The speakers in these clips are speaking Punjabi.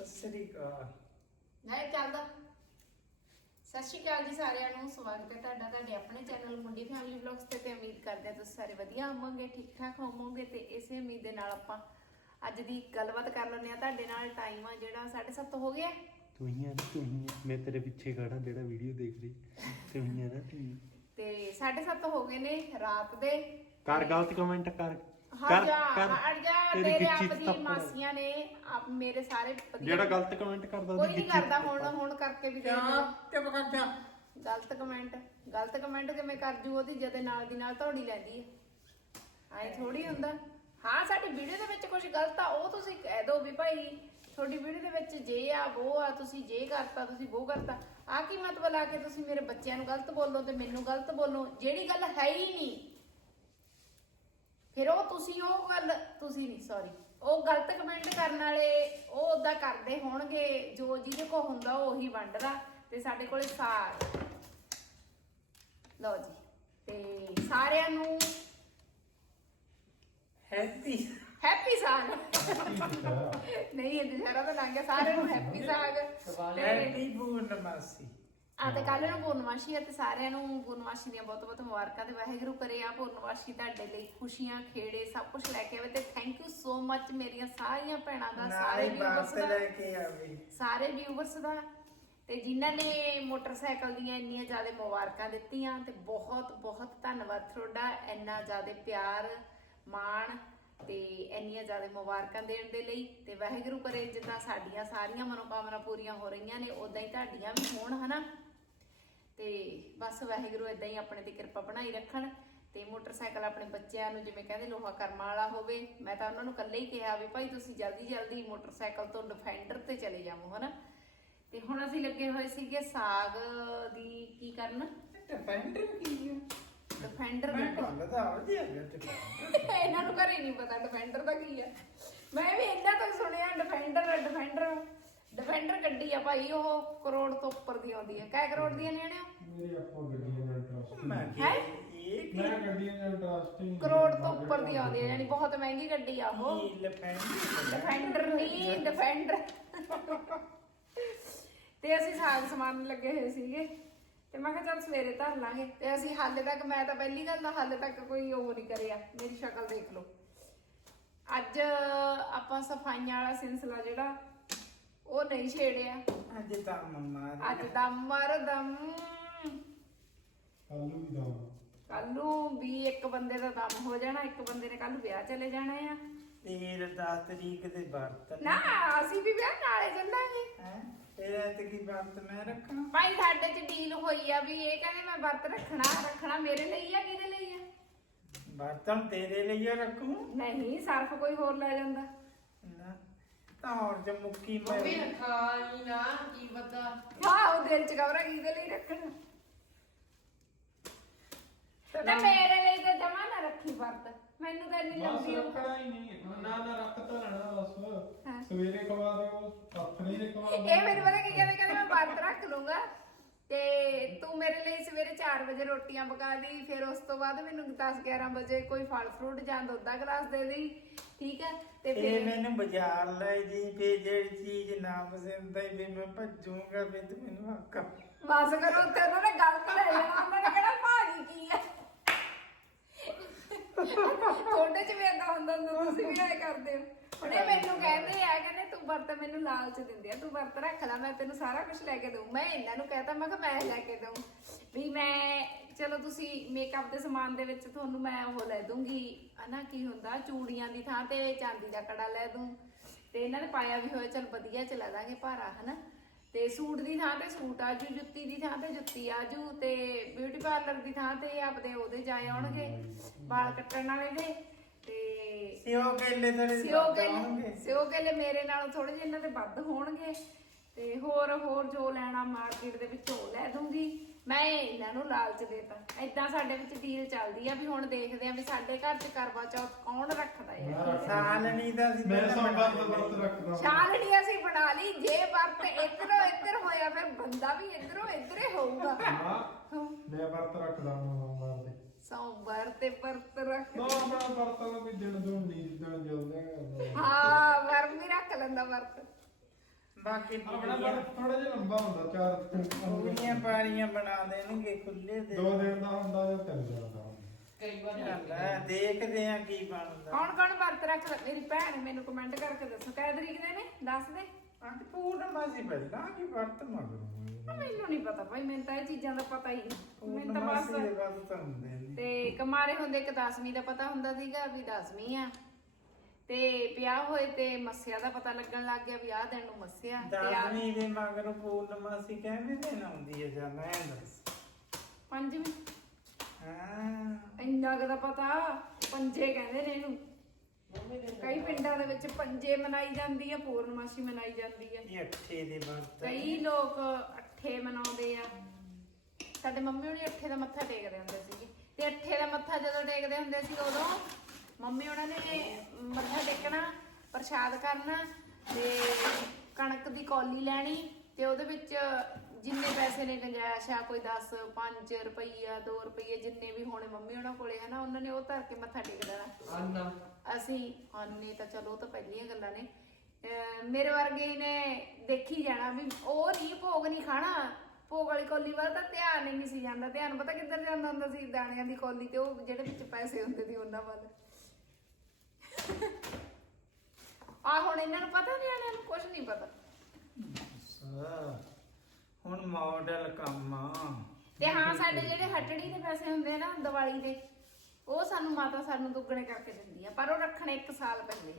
ਸਤਿ ਸ੍ਰੀ ਅਕਾਲ। ਨਹੀਂ ਚੱਲਦਾ ਸਤਿ ਸ਼੍ਰੀ ਅਕਾਲ ਜੀ ਸਾਰਿਆਂ ਨੂੰ ਸਵਾਗਤ ਹੈ ਤੁਹਾਡਾ ਤੁਹਾਡੇ ਆਪਣੇ ਚੈਨਲ ਮੁੰਡੀ ਫੈਮਿਲੀ ਵਲੌਗਸ ਤੇ ਤੇ ਉਮੀਦ ਕਰਦੇ ਹਾਂ ਤੁਸੀਂ ਸਾਰੇ ਵਧੀਆ ਹੋਵੋਗੇ ਠੀਕ ਠਾਕ ਹੋਵੋਗੇ ਤੇ ਇਸੇ ਉਮੀਦ ਦੇ ਨਾਲ ਆਪਾਂ ਅੱਜ ਦੀ ਗੱਲਬਾਤ ਕਰ ਲੈਂਦੇ ਆ ਤੁਹਾਡੇ ਨਾਲ ਟਾਈਮ ਆ ਜਿਹੜਾ 7:30 ਹੋ ਗਿਆ। ਤੂੰ ਹੀ ਆ ਨਾ ਤੂੰ ਹੀ ਆ। ਮੈਂ ਤੇਰੇ ਪਿੱਛੇ ਖੜਾ ਜਿਹੜਾ ਵੀਡੀਓ ਦੇਖ ਰਹੀ। ਤੂੰ ਹੀ ਆ ਨਾ ਤੂੰ। ਤੇ 7:30 ਹੋ ਗਏ ਨੇ ਰਾਤ ਦੇ। ਕਰ ਗਲਤ ਕਮੈਂਟ ਕਰ। ਹਟ ਜਾ ਹਟ ਜਾ ਤੇਰੀ ਤੇਰੇ ਗਿੱਚੀ ਆਪ ਦੀ ਥੱਪੜ। ਮਾਸੀਆਂ ਨੇ ਆਪ ਮੇਰੇ ਸਾਰੇ ਜਿਹੜਾ ਗਲਤ ਕਮੈਂਟ ਕਰਦਾ ਕੋਈ ਨਹੀਂ ਕਰਦਾ ਹੁਣ ਹੁਣ ਕਰਕੇ ਵੀ ਦੇਖ ਲਓ। ਚੁੱਪ ਕਰ ਜਾ। ਗਲਤ ਕਮੈਂਟ ਗਲਤ ਕਮੈਂਟ ਕਿਵੇਂ ਕਰ ਜੂ ਉਹਦੀ ਜਦੇ ਨਾਲ ਦੀ ਨਾਲ ਧੌੜੀ ਲੈਂਦੀ ਹੈ। ਐ ਥੋੜੀ ਹੁੰਦਾ। ਹਾਂ ਸਾਡੀ ਵੀਡੀਓ ਦੇ ਵਿੱਚ ਕੁਝ ਗਲਤ ਆ ਉਹ ਤੁਸੀਂ ਕਹਿ ਦਿਓ ਵੀ ਭਾਈ ਤੁਹਾਡੀ ਵੀਡੀਓ ਦੇ ਵਿੱਚ ਜੇ ਆ ਉਹ ਆ ਤੁਸੀਂ ਜੇ ਕਰਤਾ ਤੁਸੀਂ ਉਹ ਕਰਤਾ। ਆ ਕੀ ਮਤਲਬ ਲਾ ਕੇ ਤੁਸੀਂ ਮੇਰੇ ਬੱਚਿਆਂ ਨੂੰ ਗਲਤ ਬੋਲੋ ਤੇ ਮੈਨੂੰ ਗਲਤ ਬੋਲੋ? ਜਿਹੜੀ ਗੱਲ ਹੈ ਹੀ ਨਹੀਂ। ਫਿਰ ਉਹ ਤੁਸੀਂ ਉਹ ਗੱਲ ਤੁਸੀਂ ਨਹੀਂ ਸੌਰੀ ਉਹ ਗਲਤ ਕਮੈਂਟ ਕਰਨ ਵਾਲੇ ਉਹ ਉਦਾਂ ਕਰਦੇ ਹੋਣਗੇ ਜੋ ਜਿਹਦੇ ਕੋ ਹੁੰਦਾ ਉਹ ਉਹੀ ਵੰਡਦਾ ਤੇ ਸਾਡੇ ਕੋਲੇ ਸਾਗ ਲਓ ਜੀ ਤੇ ਸਾਰਿਆਂ ਨੂੰ ਹੈਪੀ ਹੈਪੀ ਸਾਗ। ਨਹੀਂ ਇਹ ਦੁਸ਼ਹਿਰਾ ਤਾਂ ਲੰਘ ਗਿਆ ਸਾਰਿਆਂ ਨੂੰ ਹੈਪੀ ਸਾਗ। ਤੇ ਹੈਪੀ ਪੂਰਨਮਾਸੀ। ਆ ਤੇ ਕੱਲ ਨੂੰ ਪੂਰਨਮਾਸ਼ੀ ਹੈ ਤੇ ਸਾਰਿਆਂ ਨੂੰ ਪੂਰਨਮਾਸ਼ੀ ਦੀਆਂ ਬਹੁਤ ਬਹੁਤ ਮੁਬਾਰਕਾਂ ਤੇ ਵਾਹਿਗੁਰੂ ਕਰੇ ਆ ਪੂਰਨਮਾਸ਼ੀ ਤੁਹਾਡੇ ਲਈ ਖੁਸ਼ੀਆਂ ਖੇੜੇ ਸਭ ਕੁਝ ਲੈ ਕੇ ਆਵੇ ਤੇ ਥੈਂਕ ਯੂ ਸੋ ਮੱਚ ਮੇਰੀਆਂ ਸਾਰੀਆਂ ਭੈਣਾਂ ਦਾ ਸਾਰੇ ਬਾਤ ਦਾ ਲੈ ਕੇ ਆਵੇ। ਸਾਰੇ ਵਿਊਵਰਸ ਦਾ ਤੇ ਜਿਨ੍ਹਾਂ ਨੇ ਮੋਟਰਸਾਈਕਲ ਦੀਆਂ ਇੰਨੀਆਂ ਜ਼ਿਆਦਾ ਮੁਬਾਰਕਾਂ ਦਿੱਤੀਆਂ ਤੇ ਬਹੁਤ ਬਹੁਤ ਧੰਨਵਾਦ ਤੁਹਾਡਾ ਇੰਨਾ ਜ਼ਿਆਦਾ ਪਿਆਰ ਮਾਣ ਤੇ ਇੰਨੀਆਂ ਜ਼ਿਆਦਾ ਮੁਬਾਰਕਾਂ ਦੇਣ ਦੇ ਲਈ ਤੇ ਵਾਹਿਗੁਰੂ ਕਰੇ ਜਿੱਦਾਂ ਸਾਡੀਆਂ ਸਾਰੀਆਂ ਮਨੋਕਾਮਨਾ ਪੂਰੀਆਂ ਹੋ ਰਹੀਆਂ ਨੇ ਉਦਾਂ ਹੀ ਤੁਹਾਡੀਆਂ ਵੀ ਹੋਣ ਹਨਾ? ਤੇ ਬਸ ਵਾਹਿਗੁਰੂ ਇਦਾਂ ਹੀ ਆਪਣੇ ਤੇ ਕਿਰਪਾ ਬਣਾਈ ਰੱਖਣ ਤੇ ਮੋਟਰਸਾਈਕਲ ਆਪਣੇ ਬੱਚਿਆਂ ਨੂੰ ਜਿਵੇਂ ਕਹਿੰਦੇ ਲੋਹਾ ਕਰਮਾਂ ਵਾਲਾ ਹੋਵੇ। ਮੈਂ ਤਾਂ ਉਹਨਾਂ ਨੂੰ ਇਕੱਲੇ ਹੀ ਕਿਹਾ ਵੀ ਭਾਈ ਤੁਸੀਂ ਜਲਦੀ ਜਲਦੀ ਮੋਟਰਸਾਈਕਲ ਤੋਂ ਡਿਫੈਂਡਰ ਤੇ ਚਲੇ ਜਾਵੋ ਹਨਾ? ਤੇ ਹੁਣ ਅਸੀਂ ਲੱਗੇ ਹੋਏ ਸੀਗੇ ਸਾਗ ਦੀ ਕੀ ਕਰਨ? ਡਿਫੈਂਡਰ ਕੀ ਹੈ ਡਿਫੈਂਡਰ ਮੈਂ ਕਹਿੰਦਾ ਗਿਆ ਤੇ ਇਹਨਾਂ ਨੂੰ ਘਰੇ ਨਹੀਂ ਪਤਾ ਡਿਫੈਂਡਰ ਦਾ ਕੀ ਹੈ ਮੈਂ ਵੀ ਇਹਨਾਂ ਤੋਂ ਹੀ ਸੁਣਿਆ ਡਿਫੈਂਡਰ ਡਿਫੈਂਡਰ ਡਿਫੈਂਡਰ ਗੱਡੀ ਆ ਭਾਈ ਉਹ ਕਰੋੜ ਤੋਂ ਉੱਪਰ ਦੀ ਆਉਂਦੀ ਹੈ ਕੈ ਕਰੋੜ ਦੀਆਂ ਨੇ ਆਣਿਓ ਮੇਰੇ ਆਪਾਂ ਗੱਡੀਆਂ ਦਾ ਇੰਟਰਸਟ ਮੈਂ ਹੈਂ? ਇਹ ਮੈਂ ਗੱਡੀਆਂ ਦਾ ਇੰਟਰਸਟ ਹੀ ਕਰੋੜ ਤੋਂ ਉੱਪਰ ਦੀ ਆਉਂਦੀ ਹੈ ਯਾਨੀ ਬਹੁਤ ਮਹਿੰਗੀ ਗੱਡੀ ਆ ਉਹ। ਕੀ ਡਿਫੈਂਡਰ ਡਿਫੈਂਡਰ ਨਹੀਂ ਡਿਫੈਂਡਰ ਤੇ ਅਸੀਂ ਸਾਗ ਸਮਾਨ ਲੱਗੇ ਹੋਏ ਸੀਗੇ। ਤੇ ਮੈਂ ਕਿਹਾ ਚੱਲ ਸਵੇਰੇ ਧਰ ਲਾਂਗੇ। ਤੇ ਅਸੀਂ ਹਾਲੇ ਤੱਕ ਮੈਂ ਤਾਂ ਪਹਿਲੀ ਗੱਲ ਤਾਂ ਹਾਲੇ ਤੱਕ ਕੋਈ ਉਹ ਨਹੀਂ ਕਰਿਆ। ਮੇਰੀ ਸ਼ਕਲ ਦੇਖ ਲਓ। ਅੱਜ ਆਪਾਂ ਸਫਾਈਆਂ ਵਾਲਾ ਸਿਲਸਿਲਾ ਜਿਹੜਾ ਉਹ ਨਹੀਂ ਛੇੜਿਆ। ਅੱਜ ਤਾਂ ਮੰਮਾ ਅੱਜ ਦਾ ਮਰਦਮ। ਆਲੂ ਵੀ ਦਾ ਕੱਲ ਨੂੰ ਵੀ ਇੱਕ ਬੰਦੇ ਦਾ ਦਮ ਹੋ ਜਾਣਾ ਇੱਕ ਬੰਦੇ ਨੇ ਕੱਲ ਵਿਆਹ ਚਲੇ ਜਾਣਾ ਆ। ਤੇਰ 10 ਤਰੀਕ ਦੇ ਵਰਤ ਨਾ। ਅਸੀਂ ਵੀ ਵਿਆਹ ਨਾਲੇ ਚੱਲਾਂਗੇ। ਹੈ? ਤੇਰਾ ਤੇ ਕੀ ਵਰਤ ਮੈਂ ਰੱਖਾਂ ਭਾਈ ਸਾਡੇ ਚ ਡੀਲ ਹੋਈ ਆ ਵੀ ਇਹ ਕਹਿੰਦੇ ਮੈਂ ਵਰਤ ਰੱਖਣਾ ਰੱਖਣਾ ਮੇਰੇ ਲਈ ਆ ਕਿਹਦੇ ਲਈ ਆ? ਵਰਤਨ ਤੇਰੇ ਲਈ ਹੀ ਰੱਖੂੰ? ਨਹੀਂ ਸਰਫ ਕੋਈ ਹੋਰ ਲੈ ਜਾਂਦਾ। ਤਾਂ ਹੋਰ ਜੇ ਮੁੱਕੀ ਮੈਂ। ਖਾਈ ਨਾ ਕੀ ਪਤਾ। ਹਾਂ ਉਹ ਦਿਲ ਚ ਕਵਰਾ ਕਿਹਦੇ ਲਈ ਰੱਖਣਾ। ਨਾ। ਮੇਰੇ ਲਈ ਤਾਂ ਜਮਾ ਨਾ ਰੱਖੀ ਵਰਤ ਮੈਨੂੰ ਤਾਂ ਇੰਨੀ ਬਸ ਲੰਬੀ ਉਮਰ ਰੱਖਣਾ ਹੀ ਨਹੀਂ ਨਾ ਨਾ ਰੱਖ ਤਾਂ ਲੈਣਾ ਹਾਂ। ਬਸ ਸਵੇਰੇ ਖਵਾ ਦਿਓ ਪੱਥਰੇ ਦੇ ਖਵਾ ਦਿਓ। ਇਹ ਮੈਨੂੰ ਪਤਾ ਕੀ ਕਹਿੰਦੇ ਕਹਿੰਦੇ ਮੈਂ ਵਰਤ ਰੱਖ ਲੂੰਗਾ। ਤੇ ਤੂੰ ਮੇਰੇ ਲਈ ਸਵੇਰੇ 4 ਵਜੇ ਰੋਟੀਆਂ ਪਕਾ ਦੀ ਫਿਰ ਉਸ ਤੋਂ ਬਾਅਦ ਮੈਨੂੰ 10 11 ਵਜੇ ਕੋਈ ਫਲ ਫਰੂਟ ਜਾਂ ਦੁੱਧ ਦਾ ਗਲਾਸ ਦੇ ਦੇਈ ਠੀਕ ਹੈ ਤੇ ਫਿਰ ਮੈਨੂੰ ਬਾਜ਼ਾਰ ਲੈ ਜੀ ਫੇ ਜਿਹੜੀ ਚੀਜ਼ ਨਾ ਪਸੰਦ ਆਈ ਵੀ ਮੈਂ ਭੱਜੂਗਾ ਵੀ ਤੂੰ ਮੈਨੂੰ ਹੱਕਾ ਬਸ ਕਰੋ ਤੇ ਉਹਨਾਂ ਨੇ ਗਲਤ ਲੈ ਜਾਣਾ ਉਹਨਾਂ ਨੇ ਕਹਿਣਾ ਭਾਜੀ ਕੀ ਆ? ਤੁਹਾਡੇ ਚ ਵੀ ਏਦਾਂ ਹੁੰਦਾ ਹੁੰਦਾ ਤੁਸੀਂ ਵੀ ਐ ਕਰਦੇ ਹੋ। ਹੁਣ ਇਹ ਮੈਨੂੰ ਕਹਿੰਦੇ ਆ ਕਹਿੰਦੇ ਤੂੰ ਵਰਤ ਮੈਨੂੰ ਲਾਲਚ ਦਿੰਦੇ ਆ ਤੂੰ ਵਰਤ ਰੱਖ ਲੈ ਮੈਂ ਤੈਨੂੰ ਸਾਰਾ ਕੁਝ ਲੈ ਕੇ ਦਊਂ। ਮੈਂ ਇਹਨਾਂ ਨੂੰ ਕਹਤਾ ਮੈਂ ਕਿਹਾ ਮੈਂ ਲੈ ਕੇ ਦਊਂ। ਵੀ ਮੈਂ ਚਲੋ ਤੁਸੀਂ ਮੇਕਅਪ ਦੇ ਸਮਾਨ ਦੇ ਵਿੱਚ ਤੁਹਾਨੂੰ ਮੈਂ ਉਹ ਲੈ ਦੂੰਗੀ ਹਨਾ ਕੀ ਹੁੰਦਾ ਚੂੜੀਆਂ ਦੀ ਥਾਂ ਤੇ ਚਾਂਦੀ ਦਾ ਕੜਾ ਲੈ ਦੂੰ ਤੇ ਇਹਨਾਂ ਨੇ ਪਾਇਆ ਵੀ ਹੋਇਆ ਚਲ ਵਧੀਆ ਚ ਲੈ ਦਾਂਗੇ ਭਾਰਾ ਹਨਾ। ਤੇ ਸੂਟ ਦੀ ਥਾਂ ਤੇ ਸੂਟ ਆਜੂ ਜੁੱਤੀ ਦੀ ਥਾਂ ਤੇ ਜੁੱਤੀ ਆਜੂ ਤੇ ਬਿਊਟੀ ਪਾਰਲਰ ਦੀ ਥਾਂ ਤੇ ਆਪਦੇ ਉਹਦੇ ਜਾ ਆਉਣਗੇ ਵਾਲ ਕੱਟਣ ਵਾਲੇ ਦੇ ਤੇ ਸਿਓ ਕੇਲੇ ਤੇਰੇ ਸਿਓ। ਕੇਲੇ ਸਿਓ ਕੇਲੇ ਮੇਰੇ ਨਾਲੋਂ ਥੋੜੇ ਜਿਹੇ ਇਹਨਾਂ ਦੇ ਵੱਧ ਹੋਣਗੇ ਤੇ ਹੋਰ ਹੋਰ ਜੋ ਲੈਣਾ ਮਾਰਕੀਟ ਦੇ ਵਿੱਚੋਂ ਉਹ ਲੈ ਦੂੰਗੀ ਮੈਂ ਇਹਨਾਂ ਨੂੰ ਲਾਲਚ ਦੇਤਾ। ਏਦਾਂ ਸਾਡੇ ਵਿੱਚ ਡੀਲ ਚੱਲਦੀ ਆ ਵੀ ਹੁਣ ਦੇਖਦੇ ਆ ਵੀ ਸਾਡੇ ਘਰ 'ਚ ਕਰਵਾ ਚੌਥ ਕੌਣ ਰੱਖਦਾ ਹੈ ਮੈਂ ਰੱਖ ਸਾਲ ਨਹੀਂ ਦਾ ਸੀ ਮੈਂ ਸੰਬੰਧ ਵਰਤ ਰੱਖਦਾ। ਛਾਲਣੀ ਅਸੀਂ ਬਣਾ ਲਈ। ਜੇ ਵਰਤ ਇੱਧਰੋਂ ਇੱਧਰ ਹੋਇਆ ਫਿਰ ਬੰਦਾ ਵੀ ਇੱਧਰੋਂ ਇੱਧਰੇ ਹੋਊਗਾ। ਹਾਂ ਮੈਂ ਵਰਤ ਰੱਖਦਾ ਸੋਮਵਾਰ ਦੇ। ਸੋਮਵਾਰ ਤੇ ਵਰਤ ਰੱਖ ਨਾ ਮੈਂ ਵਰਤ ਦਾ ਵੀ ਦਿਨ ਦੋ ਨਹੀਂ ਦਿਨ ਜਲਦਾ ਹਾਂ ਵਰ ਵੀ ਰੱਖ ਲੈਂਦਾ ਵਰਤ। ਬਾਕੀ ਆਪਣਾ ਬੜ ਥੋੜਾ ਜਿਹਾ ਲੰਬਾ ਹੁੰਦਾ ਚਾਰ ਪੂਰੀਆਂ ਪਾਰੀਆਂ ਬਣਾ ਦੇਣਗੇ ਖੁੱਲੇ ਦੇ। ਦੋ ਦਿਨ ਦਾ ਹੁੰਦਾ ਜਾਂ ਤਿੰਨ ਦਿਨ ਦਾ ਕਈ ਵਾਰ ਚੱਲ ਦੇਖਦੇ ਆ ਕੀ ਬਣਦਾ। ਕੌਣ ਕੌਣ ਵਰਤ ਰੱਖਦਾ ਮੇਰੀ ਭੈਣ ਮੈਨੂੰ ਕਮੈਂਟ ਕਰਕੇ ਦੱਸੋ ਕਿਹ ਤਰੀਕ ਦੇ ਨੇ? ਦੱਸ ਦੇ। ਅੱਜ ਪੂਰਨਮਾਸੀ ਪਹਿਲਾਂ ਕੀ ਵਰਤ ਮਗਰੋਂ ਮੈਨੂੰ ਨਹੀਂ ਪਤਾ ਭਾਈ ਮੈਨੂੰ ਤਾਂ ਇਹ ਚੀਜ਼ਾਂ ਦਾ ਪਤਾ ਹੀ ਨਹੀਂ ਮੈਨੂੰ ਤਾਂ ਪੂਰਨਮਾਸੀ ਦੇ ਬਸ ਬਾਅਦ ਤਾਂ ਹੁੰਦੇ ਨੇ। ਤੇ ਕਮਾਰੇ ਹੁੰਦੇ ਕਿ 10ਵੀਂ ਦਾ ਪਤਾ ਹੁੰਦਾ ਸੀਗਾ ਵੀ 10ਵੀਂ ਆ। ਤੇ ਵਿਆਹ ਹੋਏ ਤੇ ਮੱਸਿਆ ਦਾ ਪਤਾ ਲੱਗਣ ਲੱਗ ਗਿਆ ਵੀ ਆਹ ਦਿਨ ਨੂੰ ਮੱਸਿਆ ਤੇ ਆਹ ਦਸਵੀਂ ਦੇ ਮਗਰੋਂ ਪੂਰਨਮਾਸੀ ਕਿਵੇਂ ਦਿਨ ਆਉਂਦੀ ਹੈ ਜਾਂ ਮੈਂ ਦੱਸ? ਪੰਜਵੀਂ ਹਾਂ। ਇੰਨਾ ਕੁ ਦਾ ਪਤਾ ਪੰਜੇ ਕਹਿੰਦੇ ਨੇ ਇਹਨੂੰ। ਕਈ ਪਿੰਡਾਂ ਦੇ ਵਿੱਚ ਪੰਜੇ ਮਨਾਈ ਜਾਂਦੀ ਆ ਪੂਰਨਮਾਸ਼ੀ ਮਨਾਈ ਜਾਂਦੀ ਆ ਇਹ ਅੱਠੇ ਦੇ ਵਰਤ ਕਈ ਲੋਕ ਅੱਠੇ ਮਨਾਉਂਦੇ ਆ। ਸਾਡੇ ਮੰਮੀ ਹੁਣੀ ਅੱਠੇ ਦਾ ਮੱਥਾ ਟੇਕਦੇ ਹੁੰਦੇ ਸੀਗੇ। ਤੇ ਅੱਠੇ ਦਾ ਮੱਥਾ ਜਦੋਂ ਟੇਕਦੇ ਹੁੰਦੇ ਸੀ ਉਦੋਂ ਮੰਮੀ ਉਹਨਾਂ ਨੇ ਮੱਥਾ ਟੇਕਣਾ ਪ੍ਰਸ਼ਾਦ ਕਰਨਾ ਤੇ ਕਣਕ ਦੀ ਕੌਲੀ ਲੈਣੀ ਤੇ ਉਹਦੇ ਵਿੱਚ ਜਿੰਨੇ ਪੈਸੇ ਨੇ ਗੁੰਜਾਇਸ਼ ਆ ਕੋਈ 10 5 ਰੁਪਈਆ 2 ਰੁਪਈਏ ਜਿੰਨੇ ਵੀ ਹੋਣੇ ਮੰਮੀ ਉਹਨਾਂ ਕੋਲੇ ਹਨਾ? ਉਹਨਾਂ ਨੇ ਉਹ ਧਰ ਕੇ ਮੱਥਾ ਟੇਕ ਦੇਣਾ। ਆਨਾ ਅਸੀਂ ਆਨੇ ਤਾਂ ਚਲੋ ਉਹ ਤਾਂ ਪਹਿਲੀਆਂ ਗੱਲਾਂ ਨੇ। ਮੇਰੇ ਵਰਗੇ ਨੇ ਦੇਖੀ ਜਾਣਾ ਵੀ ਉਹ ਨਹੀਂ ਭੋਗ ਨਹੀਂ ਖਾਣਾ। ਭੋਗ ਵਾਲੀ ਕੋਲੀ ਵੱਲ ਤਾਂ ਧਿਆਨ ਨਹੀਂ ਸੀ ਜਾਂਦਾ। ਧਿਆਨ ਪਤਾ ਕਿੱਧਰ ਜਾਂਦਾ ਹੁੰਦਾ ਸੀ? ਦਾਣਿਆਂ ਦੀ ਕੋਲੀ ਤੇ ਉਹ ਜਿਹੜੇ ਵਿੱਚ ਪੈਸੇ ਹੁੰਦੇ ਸੀ ਉਹਨਾਂ ਵੱਲ। ਆ ਹੁਣ ਇਹਨਾਂ ਨੂੰ ਪਤਾ ਨਹੀਂ ਇਹਨਾਂ ਨੂੰ? ਕੁਝ ਨਹੀਂ ਪਤਾ। ਅੱਛਾ। ਹੁਣ ਮਾਡਲ ਕੰਮ ਆ। ਤੇ ਹਾਂ ਸਾਡੇ ਜਿਹੜੇ ਹਟੜੀ ਦੇ ਪੈਸੇ ਹੁੰਦੇ ਆ ਨਾ ਦੀਵਾਲੀ ਦੇ ਉਹ ਸਾਨੂੰ ਮਾਤਾ ਸਾਨੂੰ ਦੁੱਗਣੇ ਕਰਕੇ ਦਿੰਦੀ ਆ ਪਰ ਉਹ ਰੱਖਣੇ 1 ਸਾਲ ਪਹਿਲੇ।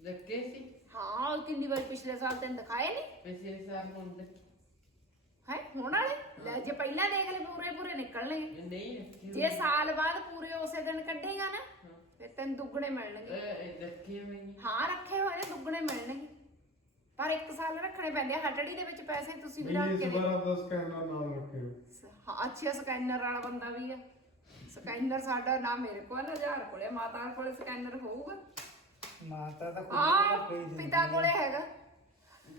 ਲੱਗੇ ਸੀ? ਹਾਂ ਕਿੰਨੀ ਵਾਰ ਪਿਛਲੇ ਸਾਲ ਤੈਨੂੰ ਦਿਖਾਏ ਨਹੀਂ ਪਿਛਲੇ ਸਾਲ ਹੁਣ ਲੱਗੇ ਹੈ ਹੁਣ ਵਾਲੇ? ਲੈ ਜੇ ਪਹਿਲਾਂ ਦੇਖ ਲੈ ਪੂਰੇ ਪੂਰੇ ਨਿਕਲਣਗੇ ਨਹੀਂ ਰੱਖੇ ਜੇ ਸਾਲ ਬਾਅਦ ਪੂਰੇ ਉਸੇ ਦਿਨ ਕੱਢੇਗਾ ਨਾ ਫਿਰ ਤੈਨੂੰ ਦੁੱਗਣੇ ਮਿਲਣਗੇ। ਇਹ ਰੱਖੇ ਹੋਏ ਨੇ। ਹਾਂ ਰੱਖੇ ਹੋਏ ਨੇ ਦੁੱਗਣੇ ਮਿਲਣਗੇ। ਪਰ ਇੱਕ ਸਾਲ ਰੱਖਣੇ ਪੈਂਦੇ ਆ ਹਟੜੀ ਦੇ ਵਿੱਚ ਪੈਸੇ ਤੁਸੀਂ ਵੀ ਰੱਖ ਇਸ ਕੇ ਵਾਰ ਦੇਖੋ। ਆਪਦਾ ਸਕੈਨਰ ਨਾਲ ਰੱਖਿਓ ਹਾਂ ਅੱਛਾ ਸਕੈਨਰ ਵਾਲਾ ਬੰਦਾ ਵੀ ਆ। ਸਕੈਨਰ ਸਾਡਾ ਨਾ ਮੇਰੇ ਕੋਲ ਨਾ ਹਜ਼ਾਰ ਕੋਲੇ ਮਾਤਾ ਕੋਲੇ ਸਕੈਨਰ ਹੋਊਗਾ। ਮਾਤਾ ਦਾ ਆ ਪਿਤਾ ਕੋਲੇ ਹੈਗਾ।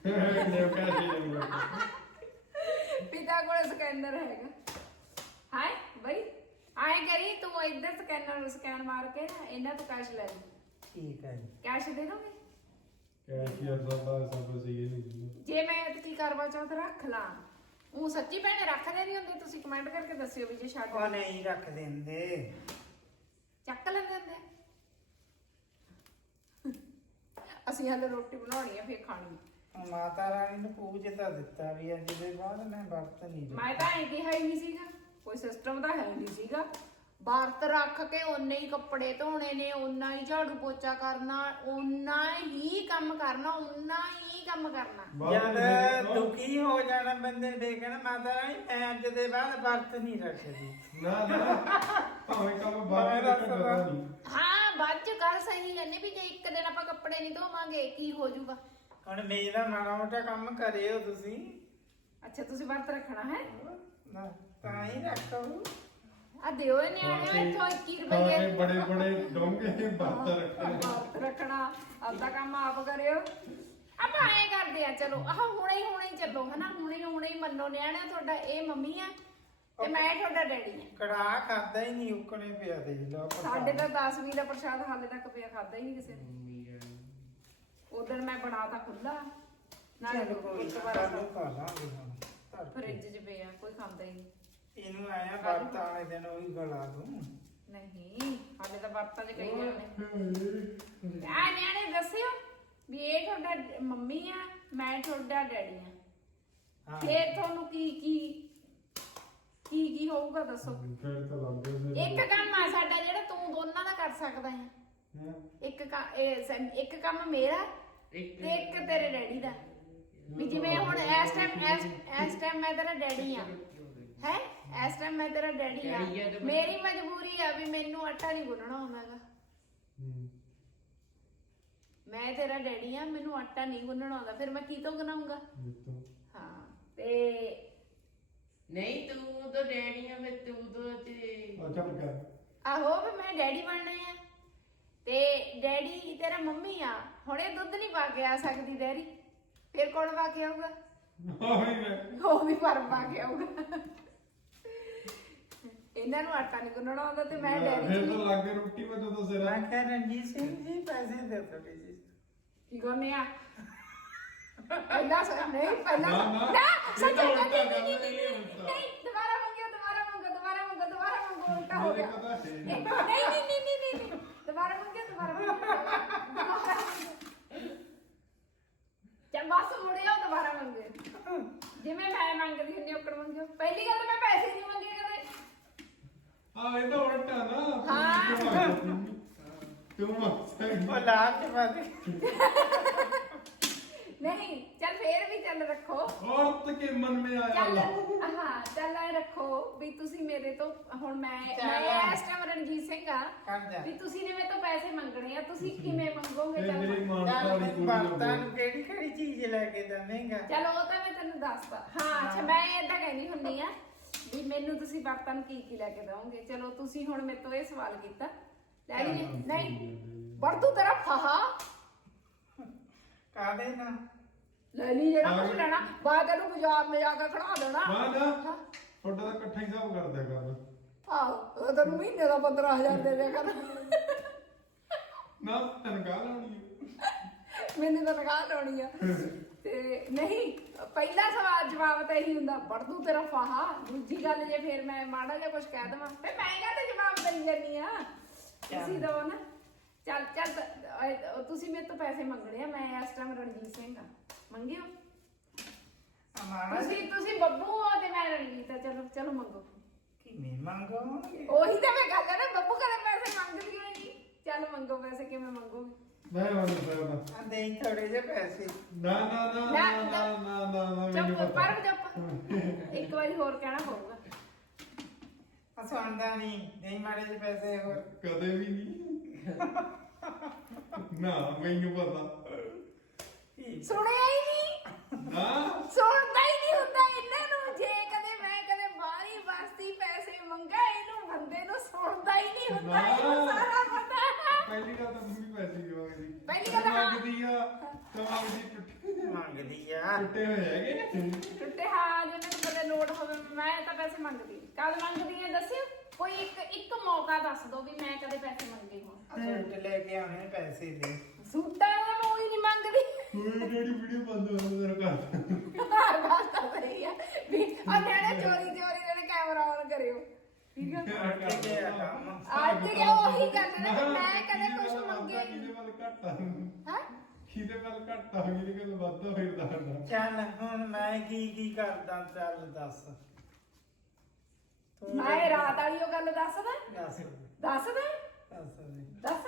ਪੈਸੇ ਪਿਤਾ ਕੋਲੇ ਸਕੈਨਰ ਹੈਗਾ। ਹਾਏ ਬਈ। ਆਏ ਕਰੀ ਤੂੰ ਇੱਧਰ ਸਕੈਨਰ ਸਕੈਨ ਮਾਰ ਕੇ ਨਾ ਇਹਨਾਂ ਤੋਂ ਕੈਸ਼ ਲੈ ਲਈ। ਠੀਕ ਹੈ ਜੀ। ਕੈਸ਼ ਦੇ ਦੋਗੇ? ਕੈਸ਼ੀਅਰ ਸਾਡਾ ਸਭ ਸਹੀ ਨਹੀਂ ਜੇ। ਮੈਂ ਐਤਕੀ ਕਰਵਾ ਚੌਥ ਰੱਖ ਲਾਂ। ਉਹ ਸੱਚੀ ਭੈਣੇ ਰੱਖਦੇ ਨਹੀਂ ਹੁੰਦੇ ਤੁਸੀਂ ਕਮੈਂਟ ਕਰਕੇ ਦੱਸਿਓ ਵੀ ਜੇ ਛੱਡ ਉਹ ਨਹੀਂ ਰੱਖ ਦਿੰਦੇ। ਚੱਕ ਲੈਂਦੇ ਹੁੰਦੇ। ਅਸੀਂ ਹਾਲੇ ਰੋਟੀ ਬਣਾਉਣੀ ਆ ਫਿਰ ਖਾਣੀ। ਮਾਤਾ ਰਾਣੀ ਨੂੰ ਪੂਜ ਤਾਂ ਦਿੱਤਾ ਵੀ ਅੱਜ ਦੇ ਬਾਅਦ ਮੈਂ ਵਰਤ ਨਹੀਂ ਮੈਂ ਤਾਂ ਇਹ ਕਿਹਾ ਹੀ ਨਹੀਂ ਸੀਗਾ। ਕੋਈ ਸਿਸਟਮ ਤਾਂ ਹੈ ਨਹੀਂ ਸੀਗਾ। ਵਰਤ ਰੱਖ ਕੇ ਓਨੇ ਹੀ ਕੱਪੜੇ ਧੋਣੇ ਨੇ ਓਨਾ ਹੀ ਝਾੜੂ ਪੋਚਾ ਕਰਨਾ ਓਨਾ ਹੀ ਕੰਮ ਕਰਨਾ ਓਨਾ ਹੀ ਕੰਮ ਕਰਨਾ। ਜਦ ਦੁਖੀ ਹੋ ਜਾਣਾ ਬੰਦੇ ਨੇ ਦੇਖਣਾ ਮਾਤਾ ਰਾਣੀ ਮੈਂ ਅੱਜ ਦੇ ਬਾਅਦ ਵਰਤ ਨਹੀਂ ਰੱਖਦੀ। ਨਾ ਨਾ। ਭਾਵੇਂ ਕੰਮ ਹਾਂ ਬਾਅਦ ਚ ਗੱਲ ਸਹੀ ਨਹੀਂ ਵੀ ਜੇ ਇੱਕ ਦਿਨ ਆਪਾਂ ਕੱਪੜੇ ਨਹੀਂ ਧੋਵਾਂਗੇ ਕੀ ਹੋ ਜਾਊਗਾ? ਹੁਣ ਮੇਰਾ ਮਾੜਾ ਮੋਟਾ ਕੰਮ ਕਰਿਓ ਤੁਸੀਂ। ਅੱਛਾ ਤੁਸੀਂ ਵਰਤ ਰੱਖਣਾ ਹੈ? ਨਾ। ਤਾਂ ਹੀ ਰੱਖੋ। ਆ ਦਿਓ ਇਹ ਨਿਆਣੇ ਇੱਥੋਂ 21 ਹਾਂ ਰੁਪਏ ਤੇ ਬੜੇ ਬੜੇ ਡੋਂਗੇ ਬਾਤ ਰੱਖਣੇ। ਵਰਤ ਰੱਖਣਾ ਆਪਦਾ ਕੰਮ ਆਪ ਕਰਿਓ। ਆਪਾਂ ਐ ਕਰਦੇ ਆ ਚਲੋ ਆਹ ਹੁਣੇ ਹੀ ਹੁਣੇ ਹੀ ਚੱਲੋ ਹਨਾ? ਹੁਣੇ ਹੀ ਹੁਣੇ ਹੀ ਮੰਨੋ ਨਿਆਣਾ ਤੁਹਾਡਾ ਇਹ ਮੰਮੀ ਆ ਤੇ ਮੈਂ ਤੁਹਾਡਾ ਡੈਡੀ ਆ। ਕੜਾ ਖਾਦਾ ਹੀ ਨਹੀਂ ਉਕਣੇ ਪਿਆ ਦੇ ਲੋ ਸਾਡੇ ਤਾਂ 10ਵੀਂ ਦਾ ਪ੍ਰਸ਼ਾਦ ਹਾਲੇ ਤੱਕ ਪਿਆ ਖਾਦਾ ਹੀ ਨਹੀਂ ਕਿਸੇ ਨੇ। ਉਦੋਂ ਮੈਂ ਬਣਾਤਾ ਖੁੱਲਾ ਨਾਲੇ ਗੁਰਦੁਆਰਾ। ਫ੍ਰਿਜ 'ਚ ਪਿਆ ਕੋਈ ਖਾਂਦਾ ਹੀ ਨਹੀਂ। ਇਹਨੂੰ ਆਇਆ ਵਰਤ ਵਾਲੇ ਦਿਨ ਉਹੀ ਗਲਾ ਦੂੰ ਨਹੀਂ ਹਾਲੇ ਤਾਂ ਵਰਤਾਂ 'ਚ ਕਈ ਜਾਣੇ। ਆ ਨਿਆਣੇ ਦੱਸਿਓ ਵੀ ਇਹ ਤੁਹਾਡਾ ਮੰਮੀ ਆ ਮੈਂ ਤੁਹਾਡਾ ਡੈਡੀ ਆ। ਹਾਂ। ਫੇਰ ਤੁਹਾਨੂੰ ਕੀ ਕੀ ਕੀ ਕੀ ਹੋਊਗਾ ਦੱਸੋ? ਫਿਰ ਤਾਂ ਲੰਬੇ ਸੇ ਇੱਕ ਕੰਮ ਆ ਸਾਡਾ ਜਿਹੜਾ ਤੂੰ ਦੋਨਾਂ ਦਾ ਕਰ ਸਕਦਾ ਹੈ? ਇੱਕ ਕੰਮ ਇਹ ਸ- ਇੱਕ ਕੰਮ ਮੇਰਾ ਤੇ ਇੱਕ ਤੇਰੇ ਡੈਡੀ ਦਾ। ਵੀ ਜਿਵੇਂ ਹੁਣ ਇਸ ਟਾਈਮ ਇਸ ਇਸ ਟਾਈਮ ਮੈਂ ਤੇਰਾ ਡੈਡੀ ਆ। ਹੈ? ਇਸ ਟਾਈਮ ਮੈਂ ਤੇਰਾ ਡੈਡੀ ਆ ਡੈਡੀ ਆ ਤੇ ਮੇਰੀ ਮਜਬੂਰੀ ਆ ਵੀ ਮੈਨੂੰ ਆਟਾ ਨਹੀਂ ਗੁੰਨਣਾ ਆਉਂਦਾਗਾ। ਮੈਂ ਤੇਰਾ ਡੈਡੀ ਆ ਮੈਨੂੰ ਆਟਾ ਨਹੀਂ ਗੁੰਨਣਾ ਆਉਂਦਾ। ਫਿਰ ਮੈਂ ਕੀ ਤੋਂ ਗੁੰਨਾਉਂਗਾ ਹਾਂ ਤੇ ਨਹੀਂ ਤੂੰ ਤਾਂ ਡੈਡੀ ਆ ਫਿਰ ਤੂੰ ਤਾਂ ਤੇ ਅੱਛਾ ਕਰ ਆਹੋ ਵੀ ਮੈਂ ਡੈਡੀ ਬਣਨਾ ਆ। ਤੇ ਡੈਡੀ ਤੇਰਾ ਮੰਮੀ ਆ। ਹੁਣੇ ਦੁੱਧ ਨਹੀਂ ਪਾ ਕੇ ਆ ਸਕਦੀ ਡੈਰੀ ਫਿਰ ਕੌਣ ਪਾ ਕੇ ਆਊਗਾ? ਹੋਈ ਮੈਂ। ਉਹ ਵੀ ਪਰ ਪਾ ਕੇ ਆਊਗਾ। ਇਹਨਾਂ ਨੂੰ ਆਟਾ ਨਹੀਂ ਗੁੰਨਣਾ ਆਉਂਦਾ ਤੇ ਮੈਂ ਡੈਡੀ ਫਿਰ ਤਾਂ ਲੱਗੇ ਰੋਟੀ ਮੈਂ ਜਦੋਂ ਸਿਰ ਮੈਂ ਕਿਹਾ ਰਣਜੀਤ ਸਿੰਘ ਜੀ ਪੈਸੇ ਦੇ ਦਿਓ ਜੀ ਕੀ ਕਰਨੇ ਆ? ਪਹਿਲਾਂ ਸ- ਨਹੀਂ ਪਹਿਲਾਂ ਨਾ, ਨਾ, ਨਾ ਇਹ ਸੱਚ ਤਾਂ ਨਹੀਂ ਨਹੀਂ ਗੱਲ ਨਹੀਂ ਦੁਬਾਰਾ ਮੰਗਿਓ ਦੁਬਾਰਾ ਮੰਗੋ ਦੁਬਾਰਾ ਮੰਗੋ ਦੁਬਾਰਾ ਮੰਗੋ ਉਲਟਾ ਹੋ ਮੇਰੇ ਗਿਆ। ਕੋਲ ਤਾਂ ਹੈ ਨਹੀਂ ਨਹੀਂ। ਨਹੀਂ ਨਹੀਂ ਨਹੀਂ ਨਹੀਂ ਨਹੀਂ ਦੁਬਾਰਾ ਮੰਗਿਓ ਦੁਬਾਰਾ ਮੰਗਿਓ ਦੁਬਾਰਾ ਮੰਗਿਓ। ਚੱਲ ਬਸ ਮੁੜਿਓ ਦੁਬਾਰਾ ਮੰਗਿਓ। ਜਿਵੇਂ ਮੈਂ ਮੰਗਦੀ ਹੁੰਦੀ ਔਕੜ ਮੰਗਿਓ। ਪਹਿਲੀ ਗੱਲ ਤਾਂ ਮੈਂ ਪੈਸੇ ਨਹੀਂ ਮੰਗੇ ਕਦੇ ਆ ਇਹ ਤਾਂ ਉਲਟਾ ਨਾ ਹਾਂ। ਤੂੰ ਮਸਤ ਉਹ ਲਾਭ ਚ ਬਾਤ ਨਹੀਂ ਚੱਲ ਫੇਰ ਵੀ ਚੱਲ ਰੱਖੋ। ਔਰਤ ਕੇ ਮਨ ਮੇ ਆਇਆ ਚੱਲ ਲਾ ਹਾਂ ਚੱਲ ਐ ਰੱਖੋ ਵੀ ਤੁਸੀਂ ਮੇਰੇ ਤੋਂ ਹੁਣ ਮੈਂ ਚੱਲ। ਮੈਂ ਇਸ ਟਾਈਮ ਰਣਜੀਤ ਸਿੰਘ ਆ ਕਰ ਜਾ। ਵੀ ਤੁਸੀਂ ਨੇ ਮੇਰੇ ਤੋਂ ਪੈਸੇ ਮੰਗਣੇ ਆ ਤੁਸੀਂ ਕਿਵੇਂ ਮੰਗੋਗੇ? ਇਹ ਚੱਲ ਮੇਰੀ ਮਾਂ ਚੱਲ ਵਾਲੀ ਮੈਨੂੰ ਕੁੜੀ ਬਾਤਾਂ ਨੂੰ ਨੂੰ ਕਿਹੜੀ ਕਿਹੜੀ ਚੀਜ਼ ਲੈ ਕੇ ਦਵੇਂਗਾ? ਚਲ ਉਹ ਤਾਂ ਮੈਂ ਤੈਨੂੰ ਦੱਸਦਾ ਹਾਂ ਅੱਛਾ ਮੈਂ ਏਦਾਂ ਕਹਿੰਦੀ ਹੁੰਦੀ ਆ ਵੀ ਮੈਨੂੰ ਤੁਸੀਂ ਬਰਤਨ ਕੀ ਕੀ ਲੈ ਕੇ ਦਵੋਗੇ? ਚਲੋ ਤੁਸੀਂ ਹੁਣ ਮੇਰੇ ਤੋਂ ਇਹ ਸਵਾਲ ਕੀਤਾ। ਲੈ ਲਈ ਨਹੀਂ ਵਰਤੂ ਤੇਰਾ ਫਹਾ। ਕਾਦੇ ਨਾ ਲੈ ਲਈ ਜਿਹੜਾ ਕੁਝ ਲੈਣਾ ਬਾਅਦ ਤੈਨੂੰ ਬਾਜ਼ਾਰ ਲੈ ਜਾ ਕੇ ਖੜਾ ਦੇਣਾ ਨਾ ਨਾ ਤੁਹਾਡਾ ਤਾਂ ਇਕੱਠਾ ਹੀ ਹਿਸਾਬ ਕਰ ਦਿਆ ਕਰ। ਆਹੋ ਉਹ ਤੈਨੂੰ ਮਹੀਨੇ ਦਾ 15000 ਦੇ ਦੇ ਕਰ। ਨਾ ਤਨਖਾਹ ਲਾਉਣੀ ਹੈ। ਮੈਨੂੰ ਤਾਂ ਤਨਖਾਹ ਲਾਉਣੀ ਆ। ਤੇ ਨਹੀਂ ਪਹਿਲਾ ਸਵਾਲ ਜਵਾਬ ਤਾਂ ਇਹੀ ਹੁੰਦਾ ਵਰਤੂ ਤੇਰਾ ਫਹਾ। ਦੂਜੀ ਗੱਲ ਜੇ ਫਿਰ ਮੈਂ ਮਾੜਾ ਜਿਹਾ ਕੁਝ ਕਹਿ ਦਵਾਂ। ਤੇ ਮੈਂ ਜਵਾਬ ਦੇਈ ਜਾਨੀ ਆ। ਤੁਸੀਂ ਦਵੋ ਨਾ। ਚੱਲ ਚੱਲ ਅਹ ਤੁਸੀਂ ਮੇਰੇ ਤੋਂ ਪੈਸੇ ਮੰਗਣੇ ਆ ਮੈਂ ਇਸ ਟਾਈਮ ਰਣਜੀਤ ਸਿੰਘ ਆ। ਮੰਗਿਓ? ਤੁਸੀਂ ਤੁਸੀਂ ਬੱਬੂ ਹੋ ਤੇ ਮੈਂ ਰਣਜੀਤ ਆ। ਚਲੋ ਚਲੋ ਮੰਗੋ। ਕਿਵੇਂ ਮੰਗੋਗੇ? ਉਹੀ ਤਾਂ ਮੈਂ ਗੱਲ ਨਾ ਬੱਬੂ ਕਦੇ ਪੈਸੇ ਮੰਗਦੀ ਹੋਈ ਨਹੀਂ ਚੱਲ ਮੰਗੋ ਪੈਸੇ ਕਿਵੇਂ ਮੰਗੋਗੇ? ਮੈਂ ਮੰਨ ਸਕਦਾ ਆ ਦੇ ਥੋੜੇ ਜਿਹੇ ਪੈਸੇ। ਨਾ ਨਾ ਨਾ ਨਾ ਨਾ, ਨਾ ਨਾ ਨਾ ਮੈਨੂੰ ਚੁੱਪ ਪਤਾ। ਪਰ ਚੁੱਪ। ਇੱਕ ਵਾਰੀ ਹੋਰ ਕਹਿਣਾ ਪਊਗਾ। ਆ ਸੁਣਦਾ ਨਹੀਂ ਨਹੀਂ ਮਾੜੇ ਜਿਹੇ ਪੈਸੇ ਹੋਰ। ਕਦੇ ਵੀ ਨਹੀਂ। ਨਾ ਮੈਨੂੰ ਪਤਾ। ਸੁਣਿਆ ਹੀ ਨਹੀਂ। ਨਾ। ਸੁਣਦਾ ਹੀ ਨਹੀਂ ਹੁੰਦਾ ਇਹਨਾਂ ਨੂੰ। ਜੇ ਕਦੇ ਮੈਂ ਕਦੇ ਬਾਹਰੀ ਵਸਤੀ ਪੈਸੇ ਮੰਗਾ ਇਹਨੂੰ ਬੰਦੇ ਨੂੰ ਸੁਣਦਾ ਹੀ ਨਹੀਂ ਹੁੰਦਾ ਇਹਨੂੰ। ਸਾਰਾ ਪਹਿਲੀ ਗੱਲ ਤਾਂ ਮੰਮੀ ਪੈਸੇ ਦੀ ਮੰਗਦੀ ਪਹਿਲੀ ਗੱਲ ਤਾਂ ਹਾਂ। ਮੰਗਦੀ ਆ ਤਾਂ ਮੰਗਦੀ ਟੁੱਟੇ ਮੰਗਦੀ ਆ। ਟੁੱਟੇ ਹੋਏ ਹੈਗੇ ਟੁੱਟੇ ਹਾਂ ਜੇ ਮੈਨੂੰ ਕਦੇ ਲੋੜ ਹੋਵੇ ਮੈਂ ਤਾਂ ਪੈਸੇ ਮੰਗਦੀ। ਕਦ ਮੰਗਦੀ ਹੈ ਦੱਸਿਓ ਕੋਈ ਇੱਕ ਇੱਕ ਮੌਕਾ ਦੱਸ ਦਿਓ ਵੀ ਮੈਂ ਕਦੇ ਪੈਸੇ ਮੰਗੇ ਹੋਣ। ਸੂਟ ਲੈ ਕੇ ਆਉਣੇ ਪੈਸੇ ਦੇ। ਸੂਟਾਂ ਦਾ ਮੈਂ ਉਹੀ ਨਹੀਂ ਮੰਗਦੀ। ਕੋਈ ਜਿਹੜੀ ਵੀਡੀਓ ਬੰਦ ਹੋ ਤੇਰਾ ਘਰ ਗੱਲ ਤਾਂ ਸਹੀ ਹੈ ਵੀ ਆ ਜਿਹੜੇ ਚੋਰੀ ਚੋਰੀ ਜਿਹੜੇ ਕੈਮਰਾ ਆਨ ਕਰਿਓ। ਠੀਕ ਹੈ ਅੱਜ ਕਿ ਉਹੀ ਗੱਲ ਹੈ ਨਾ ਵੀ ਮੈਂ ਕਦੇ ਕੁਝ ਮੰਗਿਆ ਹੀ ਕਿਹਦੇ ਵੱਲ ਘੱਟ ਆ ਹਾਂ? ਕਿਹਦੇ ਵੱਲ ਘੱਟ ਆ ਕਿਹਦੇ ਵੱਲ ਵੱਧ ਆ ਫਿਰਦਾ ਹੁੰਦਾ ਚੱਲ ਹੁਣ ਮੈਂ ਕੀ ਕੀ ਕਰਦਾ ਚੱਲ ਦੱਸ। ਤੂੰ ਮੈਂ ਰਾਤ ਵਾਲੀ ਉਹ ਗੱਲ ਦੱਸਦਾ? ਦੱਸ। ਦੱਸਦਾ ਦੱਸ ਦੇ। ਦੱਸ।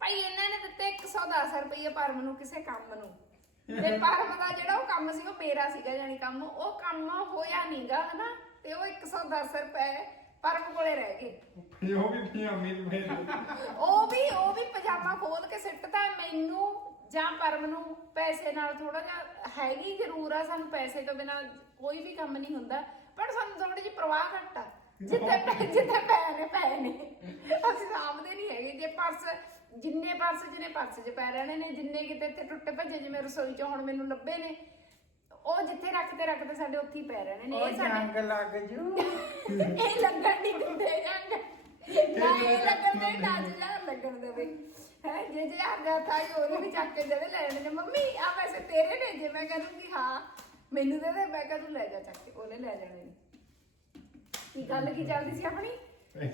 ਭਾਈ ਇਹਨਾਂ ਨੇ ਦਿੱਤੇ 110 ਰੁਪਏ ਪਰਮ ਨੂੰ ਕਿਸੇ ਕੰਮ ਨੂੰ। ਤੇ ਪਰਮ ਦਾ ਜਿਹੜਾ ਉਹ ਕੰਮ ਸੀ ਉਹ ਮੇਰਾ ਸੀਗਾ ਯਾਨੀ ਕੰਮ। ਉਹ ਕੰਮ ਹੋਇਆ ਨਹੀਂਗਾ ਹਨਾ? ਤੇ ਉਹ 110 ਰੁਪਏ ਪਰਮ ਕੋਲੇ ਰਹਿ ਗਏ। ਉਹ ਵੀ ਪਜਾਮੀ ਤੇ ਫੇਰ ਉਹ ਵੀ ਉਹ ਵੀ ਪਜਾਮਾ ਖੋਲ ਕੇ ਸਿੱਟਦਾ ਮੈਨੂੰ ਜਾਂ ਪਰਮ ਨੂੰ ਪੈਸੇ ਨਾਲ ਥੋੜਾ ਜਿਹਾ ਹੈਗੀ ਜ਼ਰੂਰ ਆ ਸਾਨੂੰ ਪੈਸੇ ਤੋਂ ਬਿਨਾ ਕੋਈ ਵੀ ਕੰਮ ਨਹੀਂ ਹੁੰਦਾ ਪਰ ਸਾਨੂੰ ਥੋੜੀ ਜਿਹੀ ਪ੍ਰਵਾਹ ਘੱਟ ਆ। ਜਿੱਥੇ ਪੈ ਜਿੱਥੇ ਪੈ ਨੇ ਪੈ ਨੇ। ਅਸੀਂ ਸਾਹਮਣੇ ਨਹੀਂ ਹੈਗੇ ਜੇ ਪਰਸ ਜਿੰਨੇ ਪਰਸ ਜਿਹਨੇ ਪਰਸ 'ਚ ਪੈ ਰਹਿਣੇ ਨੇ ਜਿੰਨੇ ਕਿਤੇ ਇੱਥੇ ਟੁੱਟੇ ਭੱਜੇ ਜਿਵੇਂ ਰਸੋਈ 'ਚ ਹੁਣ ਮੈਨੂੰ ਲੱਭੇ ਨੇ। ਉਹ ਜਿੱਥੇ ਰੱਖਦੇ ਰੱਖਦੇ ਸਾਡੇ ਉੱਥੇ ਹੀ ਪੈ ਰਹਿਣੇ ਨੇ ਉਹ ਇਹ ਸਾਡੇ ਜੰਗ ਲੱਗ ਜੂ। ਇਹ ਲੱਗਣ ਨਹੀਂ ਦਿੰਦੇ ਜੰਗ। ਨਾ ਇਹ ਲੱਗਣ ਦੇ ਨਾ ਜਿਹੜਾ ਲੱਗਣ ਦੇਵੇ। ਹੈ ਜੇ ਜੇ ਆ ਗਿਆ ਥਾ ਉਹਨੇ ਵੀ ਚੱਕ ਕੇ ਦੇ ਦੇ ਲੈ ਲੈਣੇ ਨੇ ਮੰਮੀ ਆ ਪੈਸੇ ਤੇਰੇ ਨੇ ਜੇ ਮੈਂ ਕਹਿੰਦੀ ਹਾਂ ਮੈਨੂੰ ਦੇ ਦੇ ਮੈਂ ਕਿਹਾ ਤੂੰ ਲੈ ਜਾ ਚੱਕ ਕੇ ਉਹਨੇ ਲੈ ਜਾਣੇ ਨੇ। ਕੀ ਗੱਲ ਕੀ ਚੱਲਦੀ ਸੀ ਆਪਣੀ?